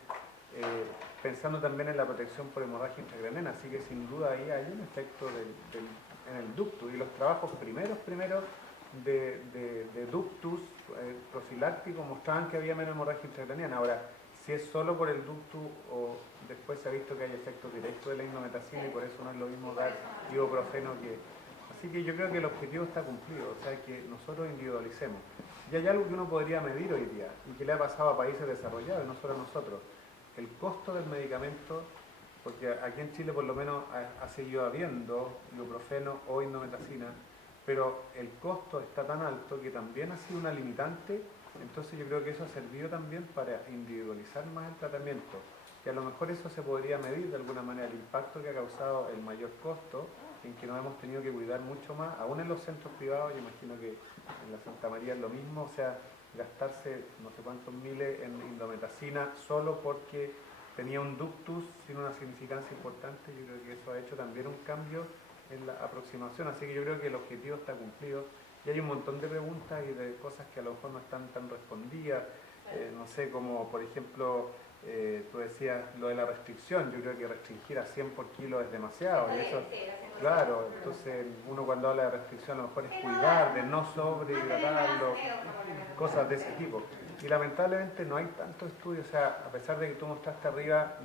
pensando también en la protección por hemorragia intracraniana. Así que sin duda ahí hay un efecto en el ductus, y los trabajos primeros de ductus profilácticos mostraban que había menos hemorragia intracraniana. Ahora, si es solo por el ductus, o después se ha visto que hay efectos directos de la indometacina, y por eso no es lo mismo dar ibuprofeno que... Así que yo creo que el objetivo está cumplido, o sea, que nosotros individualicemos. Y hay algo que uno podría medir hoy día, y que le ha pasado a países desarrollados, y no solo a nosotros. El costo del medicamento, porque aquí en Chile por lo menos ha seguido habiendo ibuprofeno o indometacina, pero el costo está tan alto que también ha sido una limitante. Entonces yo creo que eso ha servido también para individualizar más el tratamiento. Y a lo mejor eso se podría medir de alguna manera, el impacto que ha causado el mayor costo, en que nos hemos tenido que cuidar mucho más, aún en los centros privados. Yo imagino que en la Santa María es lo mismo, o sea, gastarse no sé cuántos miles en indometacina solo porque tenía un ductus sin una significancia importante. Yo creo que eso ha hecho también un cambio en la aproximación, así que yo creo que el objetivo está cumplido. Y hay un montón de preguntas y de cosas que a lo mejor no están tan respondidas, no sé, como por ejemplo, tú decías lo de la restricción. Yo creo que restringir a 100 por kilo es demasiado, y eso, claro, entonces uno cuando habla de restricción a lo mejor es cuidar de no sobrehidratarlo, cosas de ese tipo. Y lamentablemente no hay tanto estudio, o sea, a pesar de que tú mostraste arriba,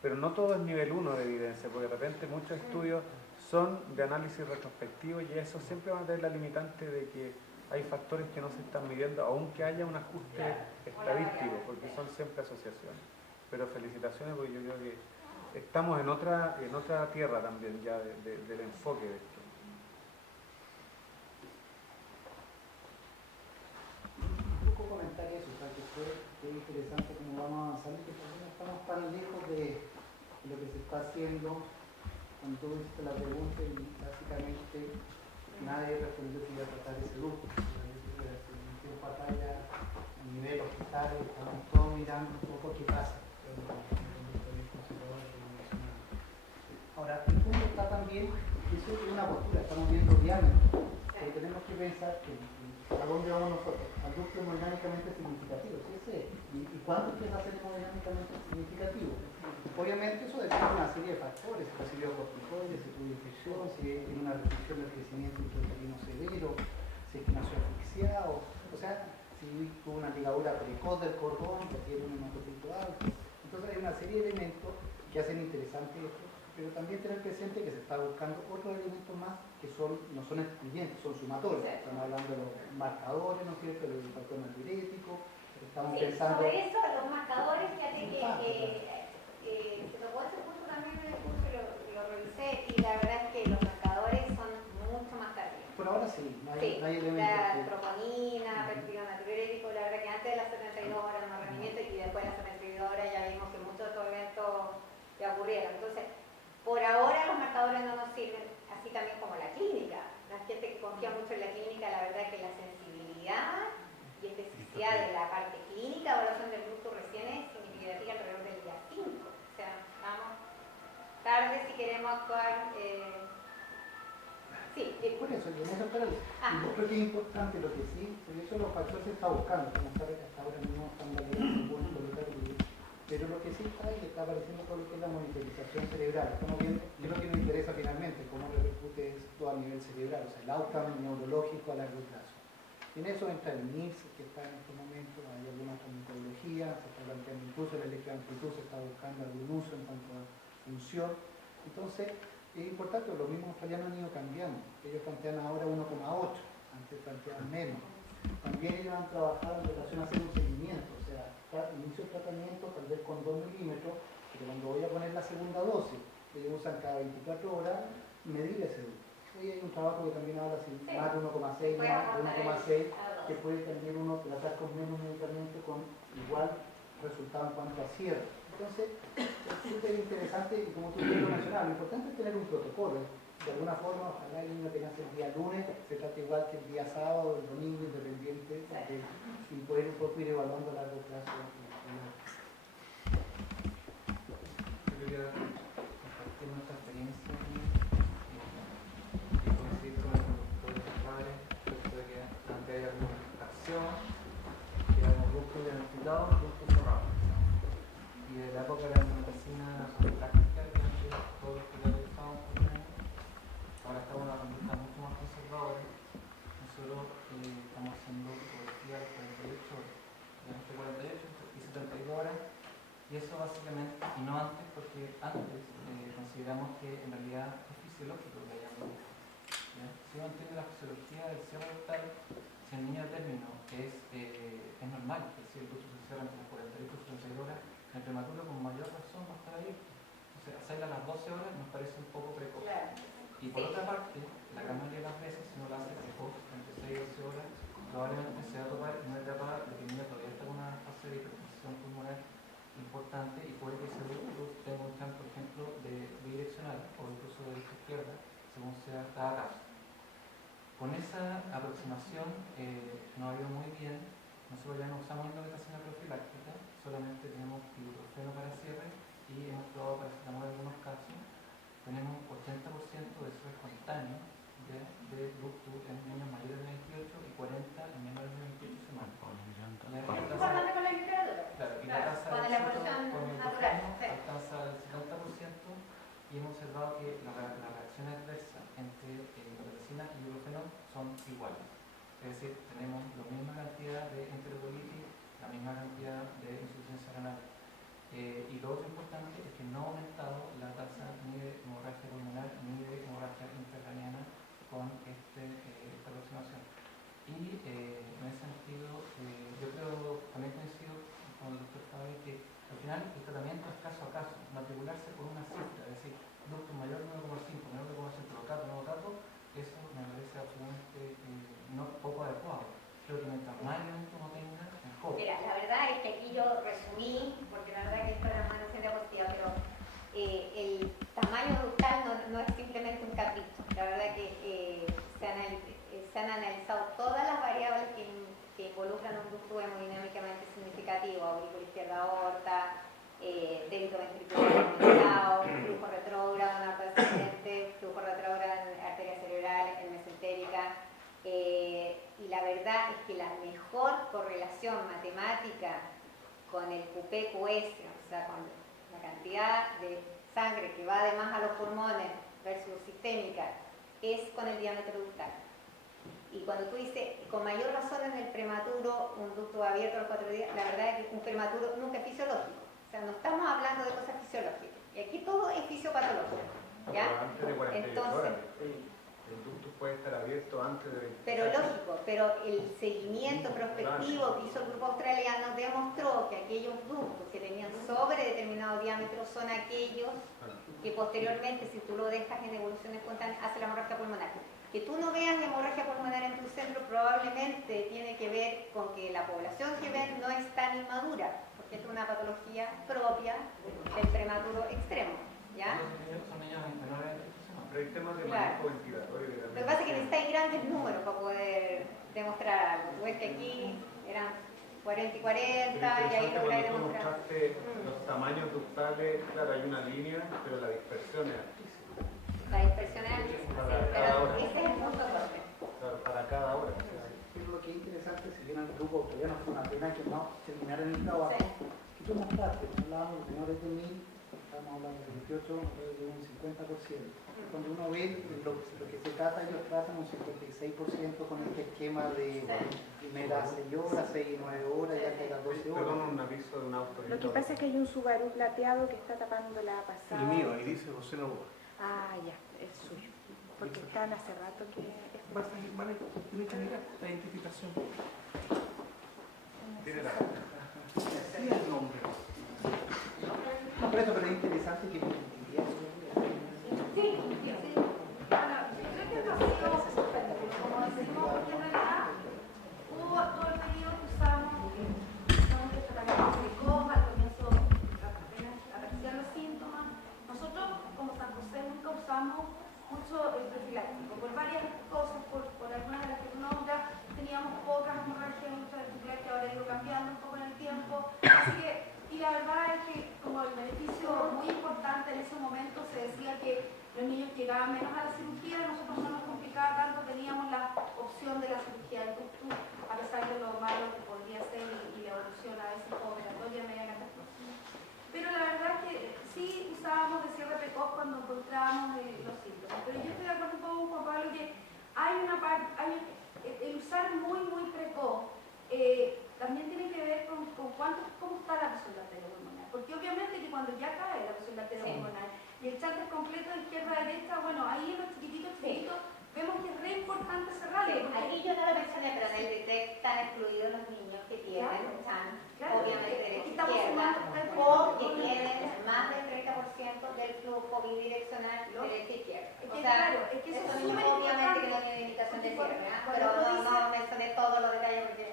pero no todo es nivel 1 de evidencia, porque de repente muchos estudios son de análisis retrospectivo, y eso siempre va a tener la limitante de que hay factores que no se están midiendo, aunque haya un ajuste estadístico, porque son siempre asociaciones. Pero felicitaciones, porque yo creo que estamos en otra tierra también ya del enfoque de esto. Un poco comentar eso, o sea, que fue interesante cómo vamos avanzando, que también no estamos tan lejos de lo que se está haciendo. Cuando tú hiciste la pregunta, y básicamente nadie respondió que iba a tratar ese grupo. Hace un tiempo atrás ya a nivel hospital estamos todos mirando un poco qué pasa. Ahora, el punto está también, eso es una postura, estamos viendo diámetro, pero tenemos que pensar que a dónde vamos nosotros, al ducto hemodinámicamente significativo, ¿sí ese es? ¿Y cuánto empieza a ser hemodinámicamente significativo? Obviamente eso depende de una serie de factores, si recibió corticoides, si tuvo infección, si tiene una restricción del crecimiento intrauterino severo, si es que nació asfixiado, o sea, si tuvo una ligadura precoz del cordón, o tiene un hematocito alto. Entonces hay una serie de elementos que hacen interesante esto, pero también tener presente que se está buscando otros elementos más que no son excluyentes, son sumatorios. Estamos hablando de los marcadores, ¿no es cierto?, del factor natriurético, estamos pensando... Sobre eso, los marcadores, fíjate que se tocó ese curso también en el curso, lo revisé, y la verdad es que los marcadores son mucho más tardíos. Por ahora sí. sí, no Sí, hay la elementos. troponina, péptido natriúrico, la verdad que antes de las 72 horas no rendimiento y después de las 72 horas ya vimos que muchos de estos eventos ya ocurrieron. Entonces, por ahora los marcadores no nos sirven, así también como la clínica. La gente que confía mucho en la clínica, la verdad que la sensibilidad y especificidad de la parte clínica, evaluación del ducto recién es significativa alrededor del día 5. O sea, vamos tarde si queremos actuar. Sí, Por eso, y en eso está yo creo que es importante lo que sí, por eso los factores se está buscando, como sabe que hasta ahora mismo están valiendo público local, pero lo que sí está y que está apareciendo todo lo que es la monitorización cerebral. Estamos viendo, qué es lo que nos interesa finalmente, cómo repercute esto a nivel cerebral, o sea, el outcome neurológico a largo plazo. Y en eso entra el MIRS, que está en este momento, hay algunas metodologías, se está planteando incluso la electroamplitud, se está buscando algún uso en cuanto a función. Entonces, es importante, los mismos australianos han ido cambiando. Ellos plantean ahora 1,8, antes planteaban menos. También ellos han trabajado en relación a hacer un seguimiento, o sea, inicio el tratamiento tal vez con 2 milímetros, pero cuando voy a poner la segunda dosis, ellos usan cada 24 horas medir ese ducto. Y hay un trabajo que también habla si más de 1,6, más de 1,6, que puede también uno tratar con menos medicamento con igual resultado en cuanto a cierre. Entonces, es súper interesante y como tú bien lo mencionabas, lo importante es tener un protocolo. De alguna forma, ojalá el niño que nace el día lunes se trate igual que el día sábado o el domingo, independiente, y poder un poco ir evaluando a largo plazo. Yo quería compartir nuestra experiencia y coincidir con el doctor Padre, respecto de que ante hay alguna acción, que hay grupos identificados, grupos cerrados. Y de la época de la medicina práctica, que antes todos los que realizaban por años, ahora estamos en una conducta mucho más conservadora. Nosotros estamos haciendo ecografía a las 48 horas, entre 48 y 72 horas, y eso básicamente, y no antes, porque antes consideramos que en realidad es fisiológico lo que hayamos visto. Si uno entiende la fisiología del cierre rectal, si el niño de término es normal, es decir, el ducto se cierra entre las 48 y 72 horas, el prematuro con mayor razón va a estar ahí. Entonces, hacerla a las 12 horas nos parece un poco precoz. Y por otra parte, la gran mayoría de las veces, si uno lo hace precoz, entre 6 y 12 horas, probablemente se va a topar en una etapa de que el niño todavía está con una fase de hipertensión pulmonar importante y puede que ese ducto tenga un cambio, por ejemplo, de bidireccional o incluso de derecha a izquierda, según sea cada caso. Con esa aproximación nos ha ido muy bien. Nosotros ya no usamos indometacina profiláctica, solamente tenemos ibuprofeno para cierre y hemos probado paracetamol en algunos casos. Tenemos un 80% de cierre espontáneo de ducto en niños mayores de 28 y 40 en menores de 28 semanas. Importante con la literatura. Claro, y la tasa con de la éxito evolución con el natural. ibuprofeno alcanza el 70% y hemos observado que las reacciones adversas entre indometacina y ibuprofeno son iguales. Es decir, tenemos la misma cantidad de enterocolitis, la misma cantidad de insuficiencia renal. Y lo otro importante es que no ha aumentado la tasa ni de hemorragia pulmonar ni de hemorragia intracraniana con esta aproximación. Y en ese sentido, yo creo, también coincido con el doctor Fabi, que al final el tratamiento es caso a caso, matricularse por una cifra, es decir, ducto mayor de 1,5, menor de 1,5, locato, no locato, eso me parece absolutamente no poco adecuado. Creo que mientras más elementos uno tenga, mejor. Mira, la verdad es que aquí yo resumí, porque la verdad que esto era más de diapositiva, pero el tamaño ductal no es simplemente un capricho. La verdad que se han analizado todas las variables que involucran un ducto hemodinámicamente significativo: aurícula izquierda aorta, débito ventricular aumentado, flujo retrógrado en arteria ascendente, flujo retrógrado en arteria cerebral, en mesentérica. Y la verdad es que la mejor correlación matemática con el QP-QS, o sea, con la cantidad de sangre que va además a los pulmones versus sistémica, es con el diámetro ductal. Y cuando tú dices, con mayor razón en el prematuro, un ducto abierto a los 4 días, la verdad es que un prematuro nunca es fisiológico. O sea, no estamos hablando de cosas fisiológicas. Y aquí todo es fisiopatológico. ¿Ya? Pero antes de 48 Entonces, horas. El ducto puede estar abierto antes de 20. pero lógico, pero el seguimiento prospectivo que hizo el grupo australiano demostró que aquellos ductos que tenían sobre determinado diámetro son aquellos que posteriormente, si tú lo dejas en evolución espontánea, hace la hemorragia pulmonar. Que tú no veas hemorragia pulmonar en tu centro probablemente tiene que ver con que la población que ven no es tan inmadura, porque es una patología propia del prematuro extremo, ¿ya? Son niños menores de 12 años. Pero hay temas de Claro. manejo ventilatorio que Lo también... que pasa es que necesitáis grandes números para poder demostrar algo. Tú ves que aquí eran 40 y 40 y ahí Pero lográis cuando tú demostrar. mostraste los tamaños ductales, claro, hay una línea, pero la dispersión es altísima. La dispersión es altísima, sí, pero ese es el punto fuerte. Claro, para cada hora. O sea, Pero lo que es interesante, si bien el grupo australiano fue una pena que no terminaran el trabajo, Sí. que tú mostraste, hablábamos de menores de 1000, estábamos hablando de 28, de un 50%. Cuando uno ve lo que se trata, ellos tratan un 56% con este esquema de primeras 6 horas, 6 y 9 horas, y hasta las 12 horas. perdón, un aviso de un auto. Lo que pasa es que hay un Subaru plateado que está tapando la pasada. El mío, ahí dice José Novoa. Ah, ya, es suyo. Porque están hace rato que... Tiene que mirar la identificación. Tiene la... Sí, el nombre. No, pero es interesante que Sí, sí. Bueno, yo creo que esto ha sido como decimos, porque en realidad hubo todo el periodo que usamos este tratamiento precoz, al comienzo apenas aparecían los síntomas. Nosotros, como San José, nunca usamos mucho el profiláctico, por varias cosas, por algunas de las que tú nombras, teníamos pocas hemorragias, mucho de que ahora ha ido cambiando un poco en el tiempo. Así que, y la verdad es que como el beneficio muy importante en ese momento se decía que los niños llegaban menos a la cirugía, nosotros no nos complicaba tanto, teníamos la opción de la cirugía del ductus, a pesar de lo malo que podría ser y la evolución a veces operatoria media catastrófica. Pero la verdad es que sí usábamos de cierre precoz cuando encontrábamos los síntomas. Pero yo estoy de acuerdo un poco con Juan Pablo que hay una parte, el usar muy precoz también tiene que ver con cómo está la presión arterial pulmonar. Porque obviamente que cuando ya cae la presión arterial pulmonar y el chart es completo de izquierda a derecha, bueno, ahí en los chiquititos vemos que es re importante cerrarlo. Sí, aquí yo no lo mencioné, pero en el DETEC están excluidos los niños que tienen obviamente derecha izquierda o que tienen más del 30% del flujo bidireccional derecha izquierda. O sea, es que eso esos es niños súper obviamente que no importante. tienen indicación de Porque cierre, ¿ah? cuando Pero tú no mencioné todos los detalles porque...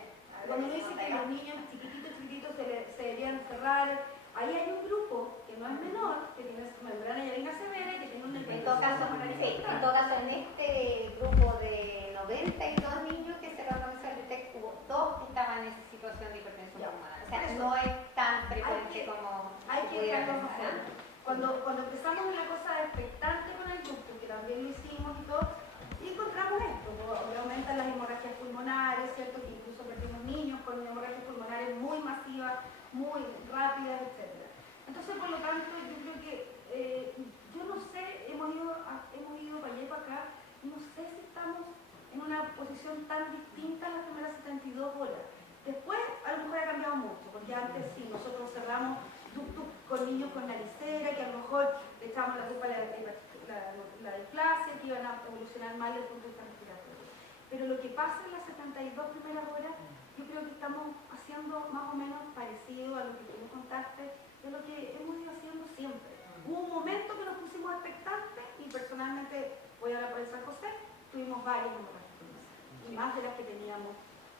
Cuando uno dice que los niños chiquititos se deberían cerrar, ahí hay un grupo que no es menor, que tiene membrana hialina severa y que tiene un En todo caso, en este grupo de 92 niños que se randomizó el DETEC, hubo 2 que estaban en situación de hipertensión pulmonar. O sea, no es tan frecuente como hay que pudiera dejarlo pensar. hacer. Cuando empezamos una cosa expectante con el ductus, que también lo hicimos y todo, y encontramos esto, que aumentan las hemorragias pulmonares, ¿cierto? Que incluso perdimos niños con hemorragias pulmonares muy masivas, muy rápidas, etc. Entonces, por lo tanto, yo creo que, yo no sé, hemos ido para allá y para acá, no sé si estamos en una posición tan distinta a las primeras 72 horas. Después, a lo mejor ha cambiado mucho, porque antes sí, nosotros cerramos ductus con niños con naricera, que a lo mejor le echábamos la culpa a la displasia, que iban a evolucionar mal desde el punto de vista respiratorio. Pero lo que pasa en las 72 primeras horas, yo creo que estamos haciendo más o menos parecido a lo que tú me contaste, de lo que hemos ido haciendo siempre. Hubo un momento que nos pusimos expectantes y personalmente, voy a hablar por el San José, tuvimos varias hemorragias y más de las que teníamos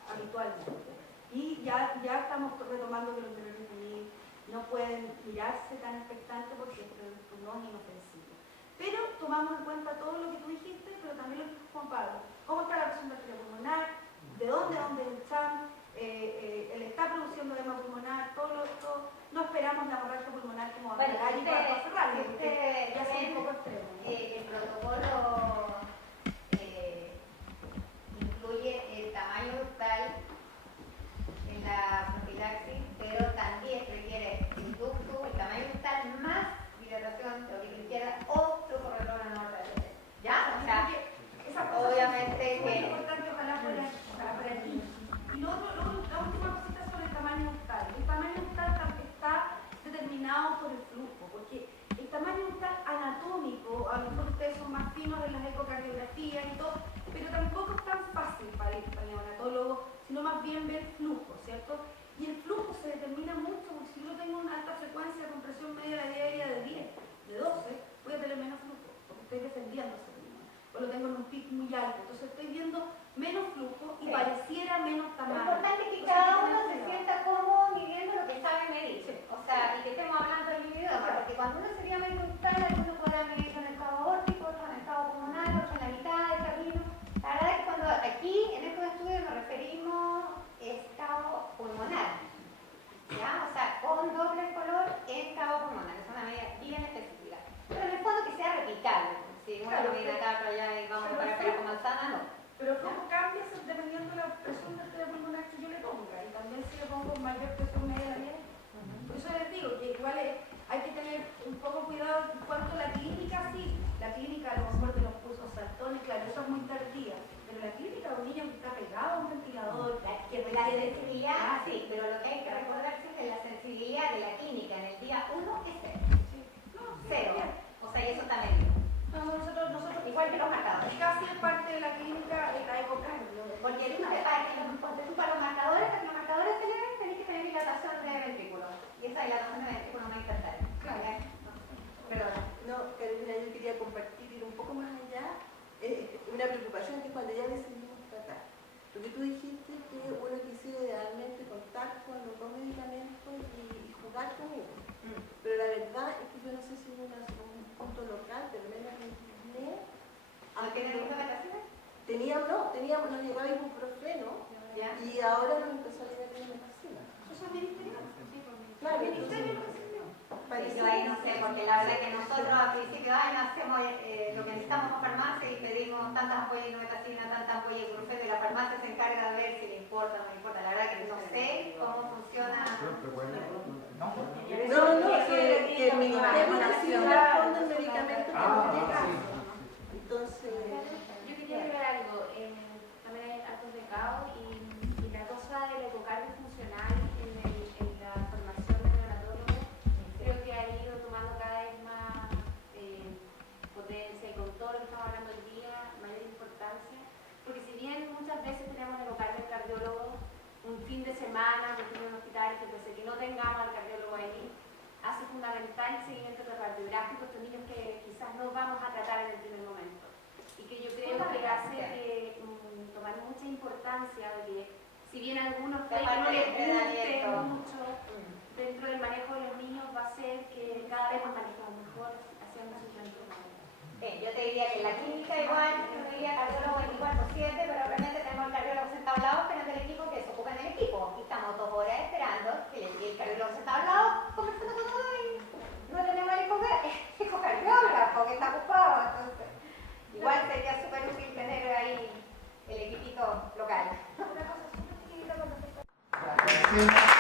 habitualmente. Y ya estamos retomando que los menores de 1000 no pueden mirarse tan expectantes porque el producto no es inofensivo. Pero tomamos en cuenta todo lo que tú dijiste, pero también lo que dijo Juan Pablo. ¿Cómo está la presión arterial pulmonar? ¿De dónde el CHAN? ¿Él está produciendo edema pulmonar? Todo. No esperamos la hemorragia pulmonar como va a pegar y para cerrarlo, porque ya es un poco extremo. El protocolo incluye el tamaño ductal en la profilaxis, pero también requiere el ducto, el tamaño ductal más dilatación de la izquierda o flujo retorno norte. ¿Ya? O sea, obviamente es muy que... importante, ojalá para el niño. Y la última cosita sobre el tamaño ductal. El tamaño ductal está determinado por el flujo, porque el tamaño ductal anatómico, a lo mejor ustedes son más finos en las ecocardiografías y todo, pero tampoco es tan fácil para el neonatólogo, sino más bien ver flujo, ¿cierto? Y el flujo se determina mucho, porque si yo tengo una alta frecuencia de compresión media diaria de 10, de 12, voy a tener menos flujo, porque estoy defendiendo ese pulmón. O lo tengo en un pic muy alto, también si le pongo mayor presión media bien. Por eso les digo que igual hay que tener un poco cuidado en cuanto a la clínica, sí. La clínica a lo mejor de los pulsos saltones, claro, eso es muy tardía. Pero la clínica de un niño que está pegado a un ventilador, La sensibilidad, sí, pero lo que hay que recordarse es que la sensibilidad de la clínica en el día 1 es cero. Cero. O sea, y eso está medido. Nosotros Igual que los marcadores. casi es parte de la clínica la ecocardio. Porque tú para los marcadores se le ven, tenés que tener dilatación de ventrículo. Y esa dilatación de ventrículo no hay que tratar. Perdona. No, Carolina, yo quería compartir, ir un poco más allá, una preocupación que cuando ya decidimos tratar. Lo que tú dijiste que uno quisiera idealmente contar con los dos medicamentos y jugar con uno. Pero la verdad es que yo no sé si hubo un punto local, pero al menos en Internet, ¿Tienen alguna vacaciones? nos llegaba ibuprofeno ¿Ya? y ahora nos empezó a llegar la medicina. ¿Eso es ministerio? Claro, ¿Ministerio? entonces, Yo ahí no sé, porque la verdad es que nosotros a principio de año hacemos lo que necesitamos a farmacia y pedimos tantas ampollas de metacina, tantas ampollas de ibuprofeno y la farmacia se encarga de ver si le importa o no le importa. La verdad que no sé cómo funciona. que el ministerio recibe al fondo el medicamento que nos llega. Entonces, Yo quería agregar algo. También hay actos de caos y la cosa del ecocardio funcional en la formación del neonatólogo creo que ha ido tomando cada vez más potencia y con todo lo que estamos hablando hoy día, mayor importancia. Porque si bien muchas veces tenemos ecocardio del cardiólogo un fin de semana, por ejemplo en un hospital, que no tengamos al cardiólogo ahí, hace fundamental el seguimiento de radiográfico estos niños que quizás no vamos a tratar en el primer momento. Y que yo creo que hace tomar mucha importancia de que, si bien a algunos puede que no les guste mucho, dentro del manejo de los niños va a ser que cada vez nos manejamos mejor haciendo su centro. Yo te diría que en la clínica igual, yo diría cardiólogo 24/7, pero realmente tenemos el cardiólogo sentado al lado esperando el equipo que se ocupa en el equipo. Y estamos 2 horas esperando que el cardiólogo sentado al lado conversando con uno y no tenemos el ecocardiógrafo que está ocupado. Entonces, igual sería súper útil tener ahí el equipito local. Gracias.